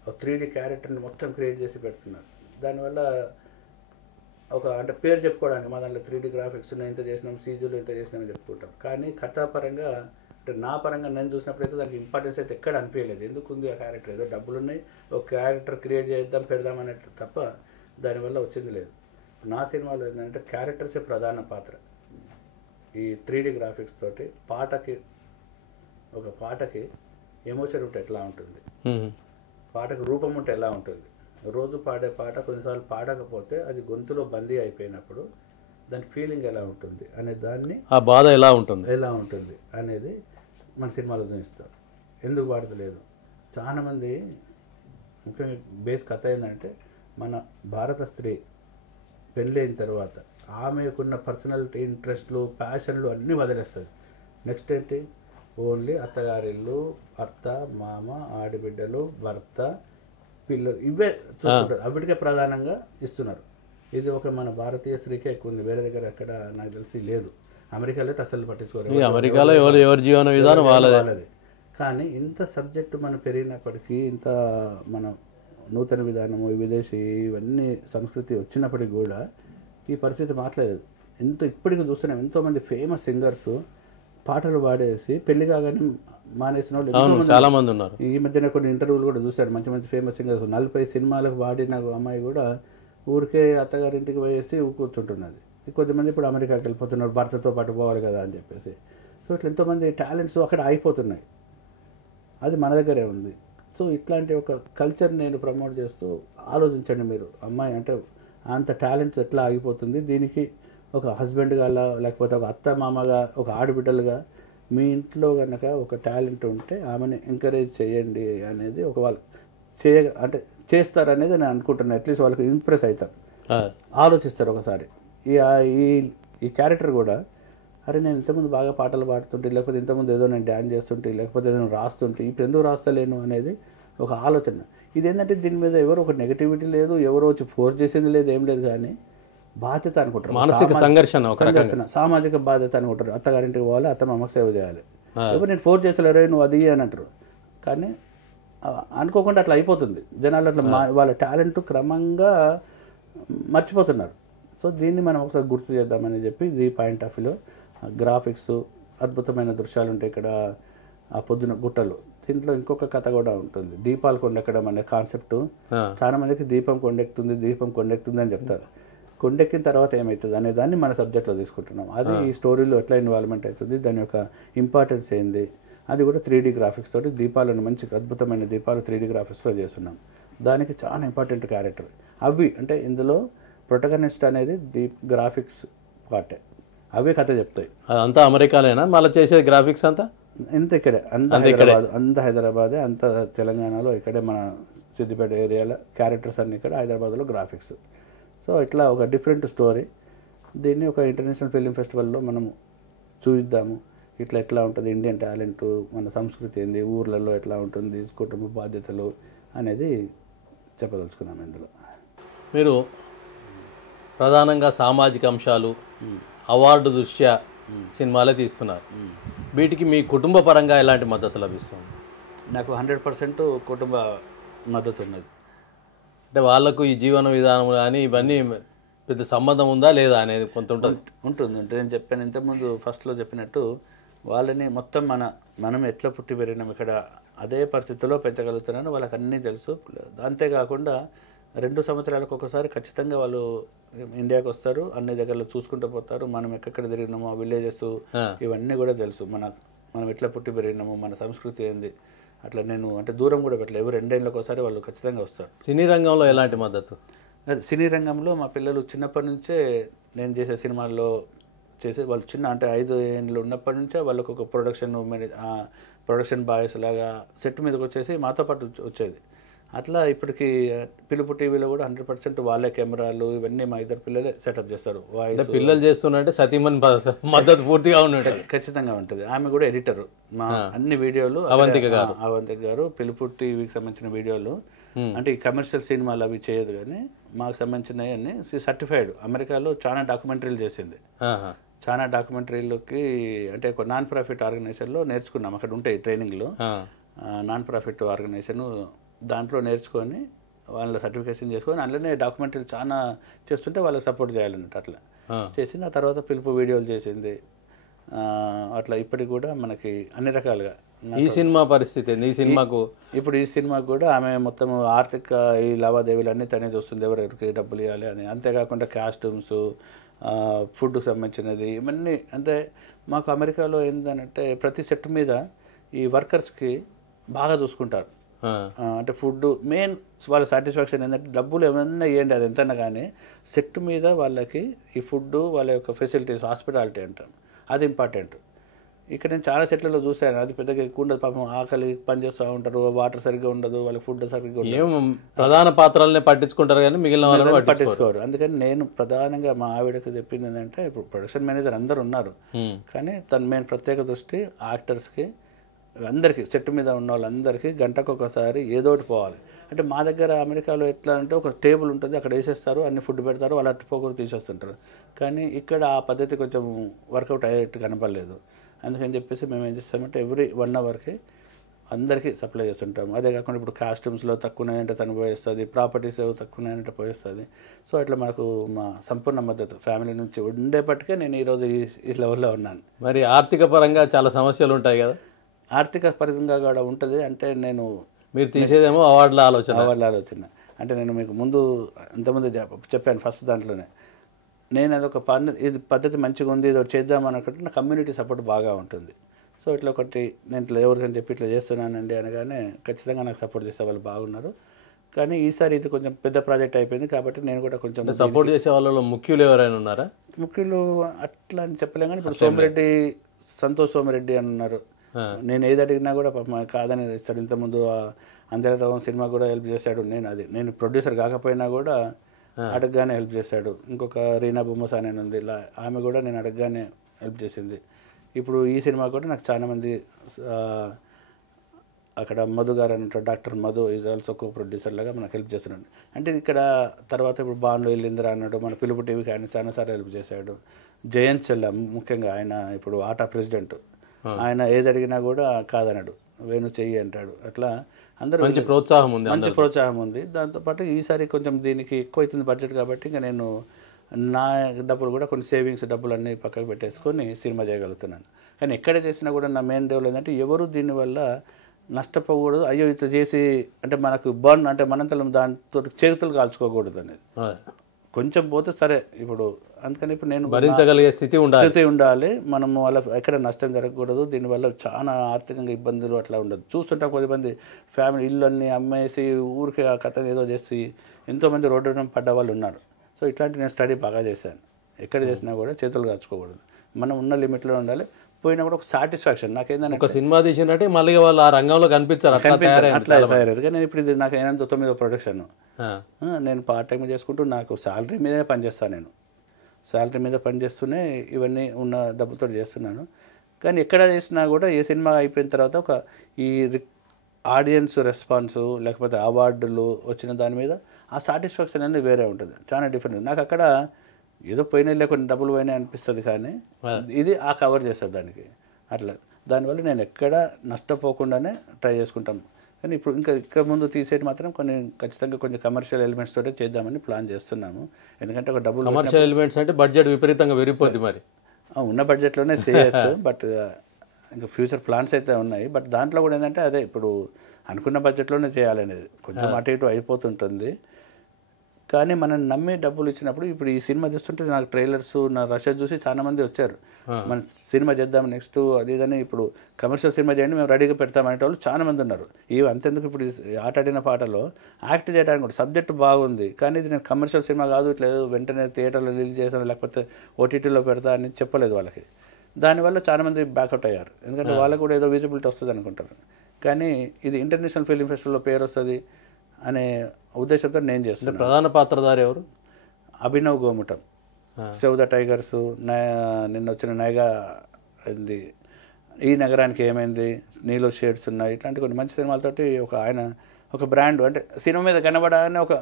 ఒక 3D క్యారెక్టర్ని మొత్తం క్రియేట్ చేసి పెడుతున్నారు. దానివల్ల ఒక అంటే పేరు చెప్పుకోవడానికి మా దాంట్లో 3D గ్రాఫిక్స్ ఇంత చేసినాం, సీజీలు ఇంత చేసినామని చెప్పుకుంటాం. కానీ కథాపరంగా అంటే నా పరంగా నేను చూసినప్పుడైతే దానికి ఇంపార్టెన్స్ అయితే ఎక్కడ అనిపించలేదు. ఎందుకు ఉంది ఆ క్యారెక్టర్, ఏదో డబ్బులు ఉన్నాయి, ఒక క్యారెక్టర్ క్రియేట్ చేద్దాం పెడదాం అన్నట్టు తప్ప దానివల్ల వచ్చింది లేదు. నా సినిమాలో ఏంటంటే క్యారెక్టర్సే ప్రధాన పాత్ర. ఈ 3D గ్రాఫిక్స్ తోటి ఒక పాటకి ఎమోషన్ ఉంటే ఎట్లా ఉంటుంది, పాటకు రూపం ఉంటే ఎలా ఉంటుంది, రోజు పాడే పాట కొన్నిసార్లు పాడకపోతే అది గొంతులో బందీ అయిపోయినప్పుడు దాని ఫీలింగ్ ఎలా ఉంటుంది అనే దాన్ని, ఆ బాధ ఎలా ఉంటుంది అనేది మన సినిమాలో చూపిస్తారు. ఎందుకు పాడతలేదు, చాలామంది ముఖ్యంగా బేస్ కథ ఏంటంటే మన భారత స్త్రీ పెళ్ళి అయిన తర్వాత ఆమెకున్న పర్సనాలిటీ, ఇంట్రెస్ట్లు, ప్యాషన్లు అన్నీ వదిలేస్తుంది. నెక్స్ట్ ఏంటి, ఓన్లీ అత్తగారిల్లు, అత్త, మామ, ఆడబిడ్డలు, భర్త, పిల్లలు, ఇవే చూసుకుంటారు, అవిటికే ప్రధానంగా ఇస్తున్నారు. ఇది ఒక మన భారతీయ స్త్రీకే ఎక్కువ ఉంది, వేరే దగ్గర ఎక్కడ నాకు తెలిసి లేదు. అమెరికాలో అయితే అసలు పట్టించుకోరు, అమెరికాలో ఎవరి జీవన విధానం వాళ్ళది. కానీ ఇంత సబ్జెక్టు మనం పెరిగినప్పటికీ, ఇంత మన నూతన విధానము, విదేశీ ఇవన్నీ సంస్కృతి వచ్చినప్పటికి కూడా ఈ పరిస్థితి మాట్లాడలేదు. ఇప్పటికి చూస్తున్నాం, ఎంతోమంది ఫేమస్ సింగర్స్ పాటలు పాడేసి పెళ్లి కాగానే మానేసిన వాళ్ళు చాలా మంది ఉన్నారు. ఈ మధ్యన కొన్ని ఇంటర్వ్యూలు కూడా చూశారు, మంచి మంచి ఫేమస్ సింగర్స్ 40 సినిమాలకు పాడిన అమ్మాయి కూడా ఊరికే అత్తగారింటికి పోయేసి కూర్చుంటున్నది. కొద్దిమంది ఇప్పుడు అమెరికాకి వెళ్ళిపోతున్నారు, భర్తతో పాటు పోవాలి కదా అని చెప్పేసి. సో ఇట్లా ఎంతోమంది టాలెంట్స్ అక్కడ అయిపోతున్నాయి, అది మన దగ్గరే ఉంది. సో ఇట్లాంటి ఒక కల్చర్ నేను ప్రమోట్ చేస్తూ, ఆలోచించండి మీరు, అమ్మాయి అంటే అంత టాలెంట్స్ ఎట్లా ఆగిపోతుంది, దీనికి ఒక హస్బెండ్గా లేకపోతే ఒక అత్త మామగా, ఒక ఆడబిడ్డలుగా మీ ఇంట్లో కనుక ఒక టాలెంట్ ఉంటే ఆమెను ఎంకరేజ్ చేయండి అనేది ఒక వాళ్ళు అంటే చేస్తారనేది నేను అనుకుంటున్నాను. అట్లీస్ట్ వాళ్ళకి ఇంప్రెస్ అవుతారు, ఆలోచిస్తారు ఒకసారి. ఈ క్యారెక్టర్ కూడా, అరే నేను ఇంతకుముందు బాగా పాటలు పాడుతుంటే, లేకపోతే ఇంతకుముందు ఏదో నేను డ్యాన్స్ చేస్తుంటే, లేకపోతే ఏదైనా రాస్తుంటే, ఇప్పుడు ఎందుకు రాస్తలేను అనేది ఒక ఆలోచన. ఇదేంటంటే దీని మీద ఎవరు ఒక నెగటివిటీ లేదు, ఎవరో వచ్చి ఫోర్స్ చేసింది లేదు, ఏం లేదు. కానీ బాధ్యత అనుకుంటారు, మానసిక సంఘర్షణ, సామాజిక బాధ్యత అనుకుంటారు. అత్తగారింటికి పోవాలి, అత్త మామకు సేవ చేయాలి, ఎవరు నేను ఫోర్స్ చేసలేరు నువ్వు అది అని అంటారు. కానీ అనుకోకుండా అట్లా అయిపోతుంది, జనాలు అట్లా వాళ్ళ టాలెంట్ క్రమంగా మర్చిపోతున్నారు. సో దీన్ని మనం ఒకసారి గుర్తు చేద్దామని చెప్పి ఈ పాయింట్ ఆఫ్ వ్యూలో గ్రాఫిక్స్, అద్భుతమైన దృశ్యాలు ఉంటాయి ఇక్కడ. ఆ పొద్దున గుట్టలు, దీంట్లో ఇంకొక కథ కూడా ఉంటుంది, దీపాలు కొండెక్కడం అనే కాన్సెప్ట్. చాలా మందికి దీపం కొండెక్కుతుంది అని చెప్తారు. కొండెక్కిన తర్వాత ఏమవుతుంది అనే దాన్ని మన సబ్జెక్ట్లో తీసుకుంటున్నాం. అది ఈ స్టోరీలో ఎట్లా ఇన్వాల్వ్మెంట్ అవుతుంది, దాని యొక్క ఇంపార్టెన్స్ ఏంది, అది కూడా 3D గ్రాఫిక్స్ తోటి దీపాలను, మంచి అద్భుతమైన దీపాలు 3D గ్రాఫిక్స్లో చేస్తున్నాం. దానికి చాలా ఇంపార్టెంట్ క్యారెక్టర్ అవి. అంటే ఇందులో ప్రొటగనిస్ట్ అనేది గ్రాఫిక్స్ పార్టే, అవే కథ చెప్తాయి. అదంతా అమెరికాలోనా మళ్ళీ చేసే గ్రాఫిక్స్ అంతా? అంత ఇక్కడే, అంత హైదరాబాదే, అంత తెలంగాణలో ఇక్కడే, మన సిద్దిపేట ఏరియాలో క్యారెక్టర్స్ అన్ని ఇక్కడ, హైదరాబాద్లో గ్రాఫిక్స్. సో ఇట్లా ఒక డిఫరెంట్ స్టోరీ. దీన్ని ఒక ఇంటర్నేషనల్ ఫిలిం ఫెస్టివల్లో మనము చూద్దాము, ఎట్లా ఉంటుంది ఇండియన్ టాలెంట్, మన సంస్కృతి ఏంది, ఊర్లలో ఎట్లా ఉంటుంది, కుటుంబ బాధ్యతలు అనేది చెప్పదలుచుకున్నాను. ఇందులో మీరు ప్రధానంగా సామాజిక అంశాలు, అవార్డు దృష్ట్యా సినిమాలే తీస్తున్నారు. వీటికి మీ కుటుంబ పరంగా ఎలాంటి మద్దతు లభిస్తుంది? నాకు 100% కుటుంబ మద్దతు ఉన్నది. అంటే వాళ్ళకు ఈ జీవన విధానం కానీ ఇవన్నీ పెద్ద సంబంధం ఉందా లేదా అనేది కొంత ఉంటుంది. నేను చెప్పాను ఇంతకుముందు ఫస్ట్లో చెప్పినట్టు, వాళ్ళని మొత్తం మనం ఎట్లా పుట్టి పెరిగినాం ఇక్కడ, అదే పరిస్థితుల్లో పెంచగలుగుతున్నాను, వాళ్ళకి అన్నీ తెలుసు. అంతేకాకుండా 2 సంవత్సరాలకు ఒకసారి ఖచ్చితంగా వాళ్ళు ఇండియాకి వస్తారు, అన్ని దగ్గరలో చూసుకుంటూ పోతారు. మనం ఎక్కడ తిరిగినామో విలేజెస్ ఇవన్నీ కూడా తెలుసు, మనం ఎట్లా పుట్టి పెరిగినాము, మన సంస్కృతి ఏంది. అట్లా నేను అంటే దూరం కూడా పెట్టలేదు, ఎవరు 2 ఏళ్ళకి ఒకసారి వాళ్ళు ఖచ్చితంగా వస్తారు. సినీ రంగంలో ఎలాంటి మద్దతు? సినీ రంగంలో మా పిల్లలు చిన్నప్పటి నుంచే నేను చేసే సినిమాల్లో చేసి, వాళ్ళు చిన్న అంటే 5 ఏళ్ళు ఉన్నప్పటి నుంచే వాళ్ళకు ఒక ప్రొడక్షన్ బాయ్స్ లాగా సెట్ మీదకి వచ్చేసి మాతో పాటు వచ్చేది. అట్లా ఇప్పటికి పిలుపు టీవీలో కూడా 100% వాళ్ళే కెమెరాలు ఇవన్నీ మా 2 పిల్లలే సెటప్ చేస్తారు. పిల్లలు చేస్తున్నట్టే సతీమణి మద్దతు పూర్తిగా ఉంటుంది, ఖచ్చితంగా ఉంటుంది. ఆమె కూడా ఎడిటర్, మా అన్ని వీడియోలు అవంతిక గారు పిలుపు టీవీకి సంబంధించిన వీడియోలు. అంటే ఈ కమర్షియల్ సినిమాలు అవి చేయదు, కానీ మాకు సంబంధించినవి అన్ని సర్టిఫైడ్. అమెరికాలో చాలా డాక్యుమెంటరీలు చేసింది, చాలా డాక్యుమెంటరీలకి అంటే ఒక నాన్ ప్రాఫిట్ ఆర్గనైజేషన్లో నేర్చుకున్నాం. అక్కడ ఉంటాయి ట్రైనింగ్లో, నాన్ ప్రాఫిట్ ఆర్గనైజేషన్, దాంట్లో నేర్చుకొని వాళ్ళ సర్టిఫికేషన్ చేసుకొని అందులోనే డాక్యుమెంటరీలు చాలా చేస్తుంటే వాళ్ళకి సపోర్ట్ చేయాలన్నట్టు అట్లా చేసింది. ఆ తర్వాత పిలుపు వీడియోలు చేసింది. అట్లా ఇప్పటికి కూడా మనకి అన్ని రకాలుగా. ఈ సినిమా పరిస్థితి ఈ సినిమాకు ఇప్పుడు ఈ సినిమాకు కూడా ఆమె మొత్తం ఆర్థిక ఈ లావాదేవీలు అన్నీ తనే చూస్తుంది, ఎవరెవరికి డబ్బులు ఇవ్వాలి అని. అంతేకాకుండా కాస్ట్యూమ్స్, ఫుడ్కి సంబంధించినది ఇవన్నీ. అంటే మాకు అమెరికాలో ఏంటంటే ప్రతి సెట్ మీద ఈ వర్కర్స్కి బాగా చూసుకుంటారు. అంటే ఫుడ్ మెయిన్ వాళ్ళ సాటిస్ఫాక్షన్ ఏంటంటే డబ్బులు ఏమన్నా ఇవ్వండి అది ఎంతన్నా, కానీ సెట్ మీద వాళ్ళకి ఈ ఫుడ్, వాళ్ళ యొక్క ఫెసిలిటీస్, హాస్పిటాలిటీ అంటాం, అది ఇంపార్టెంట్. ఇక్కడ నేను చాలా సెట్లలో చూశాను, అది పెద్దగా ఎక్కువ ఉండదు. పాపం ఆకలి పని చేస్తూ ఉంటారు, వాటర్ సరిగ్గా ఉండదు, వాళ్ళకి ఫుడ్ సరిగ్గా ఉండదు, ప్రధాన పాత్రలనే పట్టించుకుంటారు కానీ మిగిలిన వాళ్ళని పట్టించుకోరు. అందుకని నేను ప్రధానంగా మా ఆవిడకు చెప్పింది ఏంటంటే, ఇప్పుడు ప్రొడక్షన్ మేనేజర్ అందరు ఉన్నారు, కానీ తను మెయిన్ ప్రత్యేక దృష్టి యాక్టర్స్కి అందరికీ సెట్ మీద ఉన్న వాళ్ళందరికీ గంటకు ఒకసారి ఏదో ఒకటి పోవాలి. అంటే మా దగ్గర అమెరికాలో ఎట్లా అంటే ఒక టేబుల్ ఉంటుంది, అక్కడ వేసేస్తారు, అన్ని ఫుడ్ పెడతారు, వాళ్ళు అట్టుపోకూరు తీసేస్తుంటారు. కానీ ఇక్కడ ఆ పద్ధతి కొంచెం వర్కౌట్ అయ్యేట్టు కనపడలేదు. అందుకని చెప్పేసి మేము ఏం చేస్తామంటే ఎవ్రీ 1 అవర్కి అందరికీ సప్లై చేస్తుంటాము. అదే కాకుండా ఇప్పుడు కాస్ట్యూమ్స్లో తక్కువ ఉన్నాయంటే తను పోయేస్తుంది, ప్రాపర్టీస్ తక్కువ ఉన్నాయంటే పోయేస్తుంది. సో అట్లా మనకు మా సంపూర్ణ మద్దతు ఫ్యామిలీ నుంచి ఉండేపటికే నేను ఈరోజు ఈ లెవెల్లో ఉన్నాను. మరి ఆర్థిక పరంగా చాలా సమస్యలు ఉంటాయి కదా? ఆర్థిక పరంగా కూడా ఉంటుంది. అంటే మీరు తీసేదేమో అవార్డుల ఆలోచన. అంటే నేను మీకు ముందు ఇంతకుముందు చెప్పాను ఫస్ట్ దాంట్లోనే, నేను అదొక ఇది పద్ధతి మంచిగా ఉంది, ఇది చేద్దాం అనుకుంటే నా కమ్యూనిటీ సపోర్ట్ బాగా ఉంటుంది. సో ఇట్లా ఒకటి నేను ఇట్లా ఎవరికని చెప్పి ఇట్లా చేస్తున్నానండి అనగానే ఖచ్చితంగా నాకు సపోర్ట్ చేసే వాళ్ళు బాగున్నారు. కానీ ఈసారి ఇది కొంచెం పెద్ద ప్రాజెక్ట్ అయిపోయింది కాబట్టి నేను కూడా కొంచెం సపోర్ట్ చేసే వాళ్ళలో ముఖ్యులు ఎవరైనా ఉన్నారా? ముఖ్యులు అట్లా అని చెప్పలేం, కానీ ఇప్పుడు సంతోష్ సోమిరెడ్డి అని ఉన్నారు. నేను ఏది అడిగినా కూడా కాదని ఇస్తాడు. ఇంతకుముందు అందెలరావం సినిమా కూడా హెల్ప్ చేశాడు. నేను ప్రొడ్యూసర్ కాకపోయినా కూడా అడగగానే హెల్ప్ చేశాడు. ఇంకొక రీనా బొమ్మసాని అని ఉంది, ఇలా ఆమె కూడా నేను అడగగానే హెల్ప్ చేసింది. ఇప్పుడు ఈ సినిమా కూడా నాకు చాలామంది అక్కడ మధు గారు అన్నట్టు doctor Madhu is also co producer లాగా మనకు హెల్ప్ చేస్తున్నాడు. అంటే ఇక్కడ తర్వాత ఇప్పుడు బాన్లో వెళ్ళిందిరా అన్నాడు, మన పిలుపు టీవీకి ఆయన చాలాసార్లు హెల్ప్ చేశాడు. జయంత్ చెల్ల ముఖ్యంగా ఆయన ఇప్పుడు ఆటా ప్రెసిడెంట్, ఆయన ఏది అడిగినా కూడా కాదన్నాడు, వేణు చెయ్యి అంటాడు. అట్లా అందరూ మంచి ప్రోత్సాహం ఉంది. దాంతోపాటు ఈసారి కొంచెం దీనికి ఎక్కువ అవుతుంది బడ్జెట్ కాబట్టి ఇంకా నేను నా డబ్బులు కూడా కొన్ని సేవింగ్స్ డబ్బులన్నీ పక్కకు పెట్టేసుకొని సినిమా చేయగలుగుతున్నాను. కానీ ఎక్కడ చేసినా కూడా నా మెయిన్ డెవలప్ ఏంటంటే ఎవరు దీనివల్ల నష్టపోకూడదు, అయ్యో ఇట్లా చేసి అంటే మనకు బర్న్ అంటే మనంతరం దాంతో చేతులు కాల్చుకోకూడదు అనేది కొంచెం పోతే సరే. ఇప్పుడు అందుకని ఇప్పుడు నేను భరించగలిగే స్థితి ఉండాలి. మనము వాళ్ళ ఎక్కడ నష్టం జరగకూడదు. దీనివల్ల చాలా ఆర్థికంగా ఇబ్బందులు అట్లా ఉండదు. చూస్తుంటే కొద్దిమంది ఫ్యామిలీ ఇళ్ళన్నీ అమ్మేసి ఊరికి ఆ కథ ఏదో చేసి ఎంతోమంది రోడ్డు పడ్డ వాళ్ళు ఉన్నారు. సో ఇట్లాంటి నేను స్టడీ బాగా చేశాను. ఎక్కడ చేసినా కూడా చేతులు కాల్చుకోకూడదు, మనం ఉన్న లిమిట్లో ఉండాలి. పోయినా కూడా ఒక సాటిస్ఫాక్షన్ నాకేందంటే ఒక సినిమా తీసినట్టే మళ్ళీ వాళ్ళు ఆ రంగంలో కనిపించారు, అట్లా తయారయ్యారు. కానీ ఇప్పుడు ఇది నాకు 9వ ప్రొడక్షన్. నేను పార్ట్ టైం చేసుకుంటూ నాకు శాలరీ మీదే పనిచేస్తాను. నేను శాలరీ మీద పనిచేస్తూనే ఇవన్నీ ఉన్న డబ్బులతో చేస్తున్నాను. కానీ ఎక్కడ చేసినా కూడా ఏ సినిమా అయిపోయిన తర్వాత ఒక ఈ ఆడియన్స్ రెస్పాన్సు లేకపోతే అవార్డులు వచ్చిన దాని మీద ఆ సాటిస్ఫాక్షన్ అనేది వేరే ఉంటుంది, చాలా డిఫరెంట్. నాకు అక్కడ ఏదో పోయినా కొన్ని డబ్బులు పోయినాయి అనిపిస్తుంది, కానీ ఇది ఆ కవర్ చేస్తుంది దానికి. అట్లా దానివల్ల నేను ఎక్కడ నష్టపోకుండానే ట్రై చేసుకుంటాను. కానీ ఇప్పుడు ఇంకా ముందు తీసేది మాత్రం ఖచ్చితంగా కొంచెం కమర్షియల్ ఎలిమెంట్స్ తోటే చేద్దామని ప్లాన్ చేస్తున్నాము. ఎందుకంటే ఒక డబ్బులు కమర్షియల్ ఎలిమెంట్స్ అంటే బడ్జెట్ విపరీతంగా పెరిగిపోద్ది. మరి ఉన్న బడ్జెట్లోనే చేయొచ్చు, బట్ ఇంకా ఫ్యూచర్ ప్లాన్స్ అయితే ఉన్నాయి. బట్ దాంట్లో కూడా ఏంటంటే అదే ఇప్పుడు అనుకున్న బడ్జెట్లోనే చేయాలనేది కొంచెం అటు ఇటు అయిపోతుంటుంది. కానీ మనం నమ్మి డబ్బులు ఇచ్చినప్పుడు ఇప్పుడు ఈ సినిమా చూస్తుంటే నాకు ట్రైలర్స్ నా రష్ చూసి చాలామంది వచ్చారు, మన సినిమా చేద్దాం నెక్స్ట్ అది ఇదని, ఇప్పుడు కమర్షియల్ సినిమా చేయండి మేము రెడీగా పెడతామనే వాళ్ళు చాలామంది ఉన్నారు. ఇవి అంతెందుకు ఇప్పుడు ఆటాడిన పాటలో యాక్ట్ చేయడానికి కూడా సబ్జెక్ట్ బాగుంది, కానీ ఇది నేను కమర్షియల్ సినిమా కాదు, ఇట్లా వెంటనే థియేటర్లో రిలీజ్ చేసాను లేకపోతే ఓటీటీలో పెడతా అని చెప్పలేదు వాళ్ళకి. దానివల్ల చాలామంది బ్యాకౌట్ అయ్యారు, ఎందుకంటే వాళ్ళకు కూడా ఏదో విజిబిలిటీ వస్తుంది అనుకుంటారు. కానీ ఇది ఇంటర్నేషనల్ ఫిల్మ్ ఫెస్టివల్లో పేరు వస్తుంది అనే ఉద్దేశంతో నేను చేస్తున్నాను. ప్రధాన పాత్రధారి ఎవరు? అభినవ్ గోముటం, సేవ్ ద టైగర్స్, నిన్న వచ్చిన నైగా ఇది ఈ నగరానికి ఏమైంది, నీలో షేడ్స్ ఉన్నాయి, ఇట్లాంటి కొన్ని మంచి సినిమాలతోటి ఆయన ఒక బ్రాండ్ అంటే సినిమా మీద కనబడాలని ఒక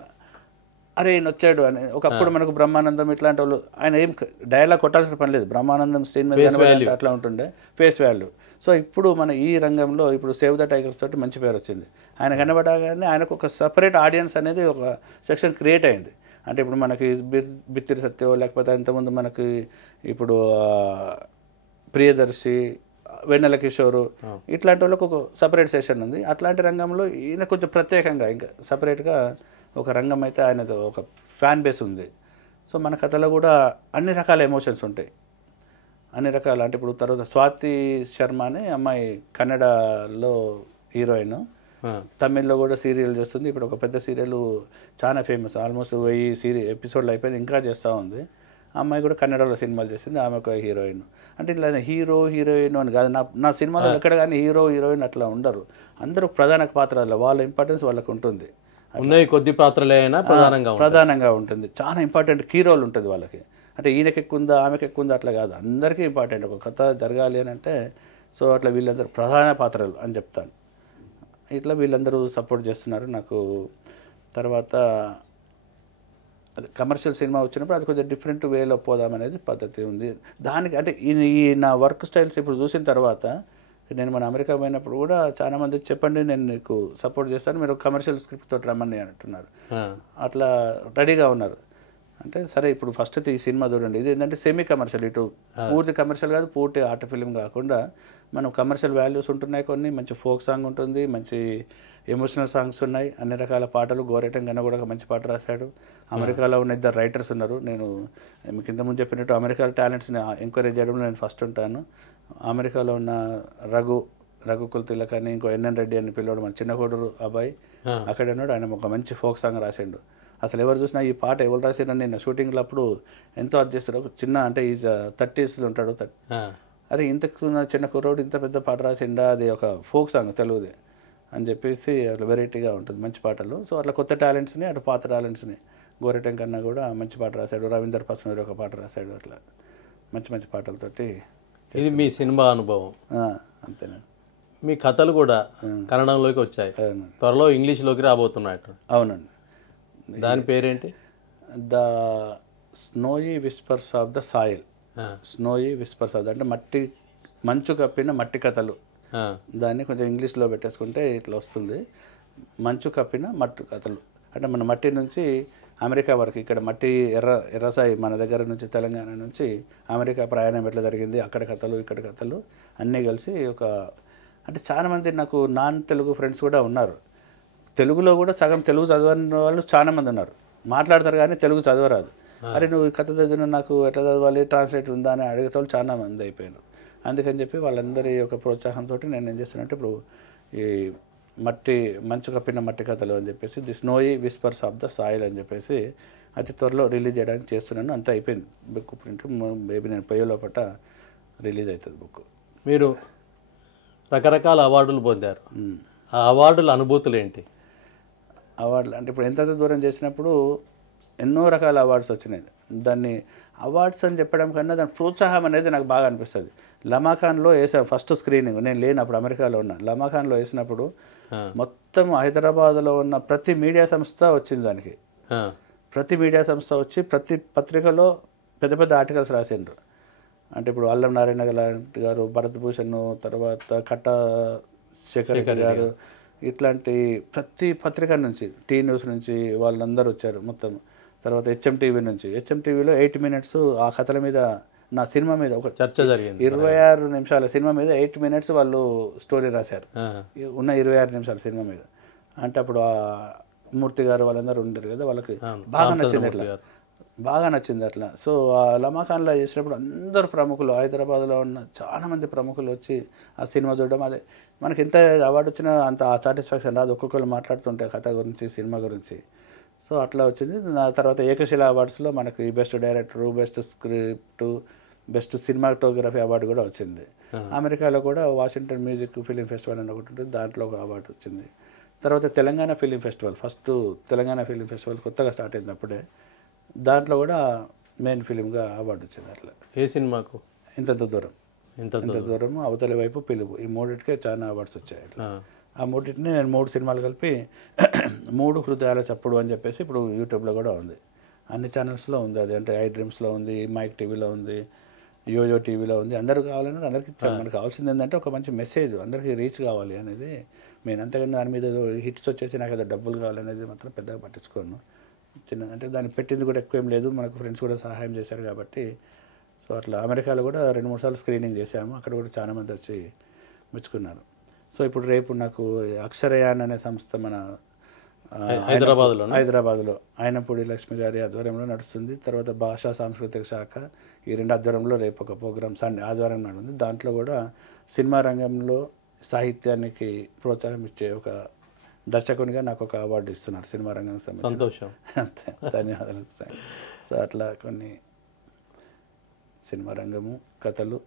అరే ఈయన వచ్చాడు అని. ఒకప్పుడు మనకు బ్రహ్మానందం ఇట్లాంటి వాళ్ళు ఆయన ఏం డైలాగ్ కొట్టాల్సిన పని లేదు, బ్రహ్మానందం స్క్రీన్ మీద కనబడాలి అట్లా ఉంటుండే ఫేస్ వాల్యూ. సో ఇప్పుడు మన ఈ రంగంలో ఇప్పుడు సేవ్ ద టైగర్స్ తోటి మంచి పేరు వచ్చింది. ఆయన కనబడగానే ఆయనకు ఒక సపరేట్ ఆడియన్స్ అనేది ఒక సెక్షన్ క్రియేట్ అయింది. అంటే ఇప్పుడు మనకి బిత్తిరి సత్యో లేకపోతే ఇంతకుముందు మనకి ఇప్పుడు ప్రియదర్శి, వెన్నెల కిషోరు ఇట్లాంటి వాళ్ళకు ఒక సపరేట్ సెషన్ ఉంది. అట్లాంటి రంగంలో ఈయన కొంచెం ప్రత్యేకంగా ఇంకా సపరేట్గా ఒక రంగం అయితే ఆయనతో ఒక ఫ్యాన్ బేస్ ఉంది. సో మన కథలో కూడా అన్ని రకాల ఎమోషన్స్ ఉంటాయి, అన్ని రకాల. అంటే ఇప్పుడు తర్వాత స్వాతి శర్మ అనే అమ్మాయి కన్నడలో హీరోయిన్, తమిళ్లో కూడా సీరియల్ చేస్తుంది. ఇప్పుడు ఒక పెద్ద సీరియల్ చాలా ఫేమస్, ఆల్మోస్ట్ 1000 ఎపిసోడ్లు అయిపోయింది, ఇంకా చేస్తూ ఉంది. ఆ అమ్మాయి కూడా కన్నడలో సినిమాలు చేసింది, ఆమె ఒక హీరోయిన్. అంటే ఇలా హీరో హీరోయిన్ అని కాదు, నా సినిమాలో ఎక్కడ కానీ హీరో హీరోయిన్ అట్లా ఉండరు, అందరూ ప్రధాన పాత్రలు, వాళ్ళ ఇంపార్టెన్స్ వాళ్ళకు ఉంటుంది. ఉన్నాయి కొద్ది పాత్రలే అయినా ప్రధానంగా ఉంటుంది, చాలా ఇంపార్టెంట్ కీ రోల్ ఉంటుంది వాళ్ళకి. అంటే ఈయనకి ఎక్కువ ఉందా ఆమెకి ఎక్కువ ఉందా అట్లా కాదు, అందరికీ ఇంపార్టెంట్. ఒక కథ జరగాలి అని అంటే సో అట్లా వీళ్ళందరూ ప్రధాన పాత్రలు అని చెప్తాను. ఇట్లా వీళ్ళందరూ సపోర్ట్ చేస్తున్నారు నాకు. తర్వాత అది కమర్షియల్ సినిమా వచ్చినప్పుడు అది కొంచెం డిఫరెంట్ వేలో పోదామనేది పద్ధతి ఉంది. దానికి అంటే ఈ నా వర్క్ స్టైల్స్ ఇప్పుడు చూసిన తర్వాత నేను మన అమెరికా పోయినప్పుడు కూడా చాలామంది చెప్పండి నేను నీకు సపోర్ట్ చేస్తాను, మీరు కమర్షియల్ స్క్రిప్ట్ తోటి రమ్మని అంటున్నారు. అట్లా రెడీగా ఉన్నారు. అంటే సరే ఇప్పుడు ఫస్ట్ ఈ సినిమా చూడండి, ఇది ఏంటంటే సెమీ కమర్షియల్, ఇటు పూర్తి కమర్షియల్ కాదు, పూర్తి ఆర్ట్ ఫిల్మ్ కాకుండా మనం కమర్షియల్ వాల్యూస్ ఉంటున్నాయి, కొన్ని మంచి ఫోక్ సాంగ్ ఉంటుంది, మంచి ఎమోషనల్ సాంగ్స్ ఉన్నాయి, అన్ని రకాల పాటలు. గోరేటం కన్నా కూడా ఒక మంచి పాట రాశాడు. అమెరికాలో ఉన్న ఇద్దరు రైటర్స్ ఉన్నారు. నేను మీకు ఇంతకుముందు చెప్పినట్టు అమెరికా టాలెంట్స్ని ఎంకరేజ్ చేయడంలో నేను ఫస్ట్ ఉంటాను. అమెరికాలో ఉన్న రఘుకుల తిలక్ అని, ఇంకో ఎన్ఎన్ రెడ్డి అని పిల్లవాడు మన చిన్న కోడూరు అబ్బాయి అక్కడ ఉన్నాడు. ఆయన ఒక మంచి ఫోక్ సాంగ్ రాసిండు. అసలు ఎవరు చూసినా ఈ పాట ఎవరు రాసిరని నేను షూటింగ్లో అప్పుడు ఎంతో అది చేస్తారు. ఒక చిన్న అంటే ఈ 30s ఉంటాడు, అరే ఇంతకు చిన్న కుర్రోడు ఇంత పెద్ద పాట రాసిండా, అది ఒక ఫోక్ సాంగ్ తెలుగుది అని చెప్పేసి అట్లా వెరైటీగా ఉంటుంది, మంచి పాటలు. సో అట్లా కొత్త టాలెంట్స్ని, అటు పాత టాలెంట్స్ని, గోరెటం కన్నా కూడా మంచి పాట రాశాడు. రవీందర్ పసనూరి ఒక పాట రాశాడు. అట్లా మంచి మంచి పాటలతోటి. ఇది మీ సినిమా అనుభవం. అంతేనా. మీ కథలు కూడా కన్నడంలోకి వచ్చాయి, త్వరలో ఇంగ్లీష్లోకి రాబోతున్నాయట. అవునండి. దాని పేరేంటి? The snowy whispers of the soil. Snowy whispers of the అంటే మంచు కప్పిన మట్టి కథలు. దాన్ని కొంచెం ఇంగ్లీష్లో పెట్టేసుకుంటే ఇట్లా వస్తుంది, మంచు కప్పిన మట్టి కథలు. అంటే మన మట్టి నుంచి అమెరికా వరకు, ఇక్కడ మట్టి ఎర్రసాయి మన దగ్గర నుంచి తెలంగాణ నుంచి అమెరికా ప్రయాణం ఎట్లా జరిగింది, అక్కడ కథలు ఇక్కడ కథలు అన్నీ కలిసి ఒక అంటే చాలామంది నాకు నాన్ తెలుగు ఫ్రెండ్స్ కూడా ఉన్నారు. తెలుగులో కూడా సగం తెలుగు చదవని వాళ్ళు చాలామంది ఉన్నారు. మాట్లాడతారు కానీ తెలుగు చదవరాదు. అరే నువ్వు కథ చదివిన నాకు ఎట్లా చదవాలి, ట్రాన్స్లేటర్ ఉందా అని అడిగేటోళ్ళు చాలా మంది అయిపోయారు. అందుకని చెప్పి వాళ్ళందరి యొక్క ప్రోత్సాహంతో నేను ఏం చేస్తున్నట్టు ఇప్పుడు ఈ మంచు కప్పిన మట్టి కథలు అని చెప్పేసి the snowy whispers of the soil అని చెప్పేసి అతి త్వరలో రిలీజ్ చేయడానికి చేస్తున్నాను. అంతా అయిపోయింది. బుక్ ప్రింట్ మేబీ నేను పోయే లోపల రిలీజ్ అవుతుంది బుక్. మీరు రకరకాల అవార్డులు పొందారు. ఆ అవార్డుల అనుభూతులు ఏంటి? అవార్డులు అంటే ఇప్పుడు ఎంత దూరం చేసినప్పుడు ఎన్నో రకాల అవార్డ్స్ వచ్చినాయి. దాన్ని అవార్డ్స్ అని చెప్పడం కన్నా దాని ప్రోత్సాహం అనేది నాకు బాగా అనిపిస్తుంది. లమాఖాన్లో వేసాను ఫస్ట్ స్క్రీనింగ్, నేను లేనప్పుడు అమెరికాలో ఉన్నా. లమాఖాన్లో వేసినప్పుడు మొత్తం హైదరాబాద్లో ఉన్న ప్రతి మీడియా సంస్థ వచ్చింది దానికి. ప్రతి మీడియా సంస్థ వచ్చి ప్రతి పత్రికలో పెద్ద పెద్ద ఆర్టికల్స్ రాసిండ్రు. అంటే ఇప్పుడు అల్లం నారాయణ గారు, భరత్ భూషణ్, తర్వాత కట్ట శేఖర్ గారు, ఇట్లాంటి ప్రతి పత్రిక నుంచి, టీ న్యూస్ నుంచి వాళ్ళందరూ వచ్చారు మొత్తం. తర్వాత HMTV నుంచి, HMTVలో 8 minutes ఆ కథల మీద, నా సినిమా మీద ఒక చర్చ జరిగింది. 26 నిమిషాల సినిమా మీద 8 minutes వాళ్ళు స్టోరీ రాశారు. ఉన్న 26 నిమిషాల సినిమా మీద. అంటే అప్పుడు ఆ మూర్తి గారు వాళ్ళందరూ ఉండరు కదా, వాళ్ళకి బాగా నచ్చింది అట్లా, బాగా నచ్చింది అట్లా. సో ఆ లమాఖాన్లో చేసినప్పుడు అందరు ప్రముఖులు, హైదరాబాద్లో ఉన్న చాలామంది ప్రముఖులు వచ్చి ఆ సినిమా చూడడం, అదే మనకి ఎంత అవార్డు వచ్చినా అంత సాటిస్ఫాక్షన్ రాదు. ఒక్కొక్కరు మాట్లాడుతుంటే కథ గురించి, సినిమా గురించి. సో అట్లా వచ్చింది. నా తర్వాత ఏకశిల అవార్డ్స్లో మనకి best director, best script, best cinematography award కూడా వచ్చింది. అమెరికాలో కూడా వాషింగ్టన్ మ్యూజిక్ ఫిలిం ఫెస్టివల్ అని ఒకటి ఉంటుంది, దాంట్లో ఒక అవార్డు వచ్చింది. తర్వాత Telangana film festival, first Telangana film festival కొత్తగా స్టార్ట్ అయింది అప్పుడే, దాంట్లో కూడా మెయిన్ ఫిలింగా అవార్డు వచ్చింది. అట్లా ఏ సినిమాకు? ఇంత దూరం, అవతలి వైపు పిలుపు, ఈ మూడింటికే చాలా అవార్డ్స్ వచ్చాయి. అట్లా ఆ మూడింటిని నేను 3 సినిమాలు కలిపి 3 హృదయాల చప్పుడు అని చెప్పేసి ఇప్పుడు యూట్యూబ్లో కూడా ఉంది, అన్ని ఛానల్స్లో ఉంది అది. అంటే ఐ డ్రీమ్స్లో ఉంది, మైక్ టీవీలో ఉంది, యోయో టీవీలో ఉంది. అందరూ కావాలన్నది అందరికీ మనకు కావాల్సింది ఏంటంటే ఒక మంచి మెసేజ్ అందరికీ రీచ్ కావాలి అనేది నేను. అంతేగాని దాని మీద హిట్స్ వచ్చేసి నాకు ఏదో డబ్బులు కావాలనేది మాత్రం పెద్దగా పట్టించుకోను. చిన్న అంటే దాన్ని పెట్టింది కూడా ఎక్కువ ఏం లేదు, మనకు ఫ్రెండ్స్ కూడా సహాయం చేశారు కాబట్టి. సో అట్లా అమెరికాలో కూడా 2-3 సార్లు స్క్రీనింగ్ చేశాము, అక్కడ కూడా చాలామంది వచ్చి మెచ్చుకున్నారు. సో ఇప్పుడు రేపు నాకు అక్షరయాన్ అనే సంస్థ మన హైదరాబాద్లో ఆయనపూడి లక్ష్మి గారి ఆధ్వర్యంలో నడుస్తుంది. తర్వాత భాషా సాంస్కృతిక శాఖ, ఈ 2 ఆధ్వర్యంలో రేపు ఒక ప్రోగ్రామ్ ఆదివారం నాడు ఉంది. దాంట్లో కూడా సినిమా రంగంలో సాహిత్యానికి ప్రోత్సాహం ఇచ్చే ఒక దర్శకునిగా నాకు ఒక అవార్డు ఇస్తున్నారు సినిమా రంగం సంబంధించి. సంతోషం. అంతే, ధన్యవాదాలు. సో అట్లా కొన్ని సినిమా రంగము, కథలు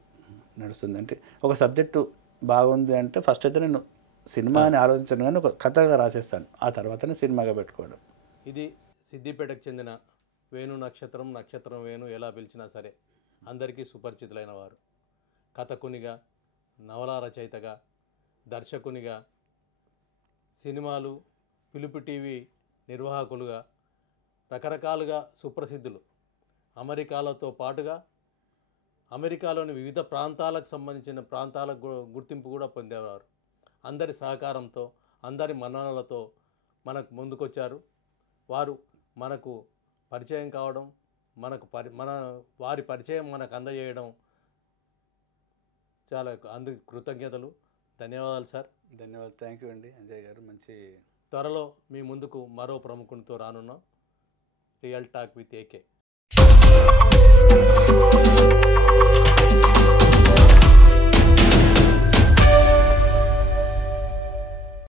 నడుస్తుంది. అంటే ఒక సబ్జెక్టు బాగుంది అంటే ఫస్ట్ అయితే నేను సినిమా అని ఆలోచించను కానీ ఒక కథగా రాసేస్తాను, ఆ తర్వాతనే సినిమాగా పెట్టుకోవడం. ఇది సిద్దిపేటకు చెందిన వేణు నక్షత్రం వేణు ఎలా పిలిచినా సరే అందరికీ సుపరిచితులైన వారు, కథకునిగా నవలా రచయితగా, దర్శకునిగా, సినిమాలు, పిలుపు టీవీ నిర్వాహకులుగా రకరకాలుగా సుప్రసిద్ధులు. అమెరికాలతో పాటుగా అమెరికాలోని వివిధ ప్రాంతాలకు సంబంధించిన ప్రాంతాలకు గుర్తింపు కూడా పొందేవారు. అందరి సహకారంతో, అందరి మన్ననలతో మనకు ముందుకొచ్చారు. వారు మనకు పరిచయం కావడం, వారి పరిచయం మనకు అందజేయడం చాలా అందుకు కృతజ్ఞతలు. ధన్యవాదాలు సార్. ధన్యవాదాలు. థ్యాంక్ యూ అండి అంజయ్ గారు. మంచి త్వరలో మీ ముందుకు మరో ప్రముఖునితో రానున్నాం. Real talk with AK.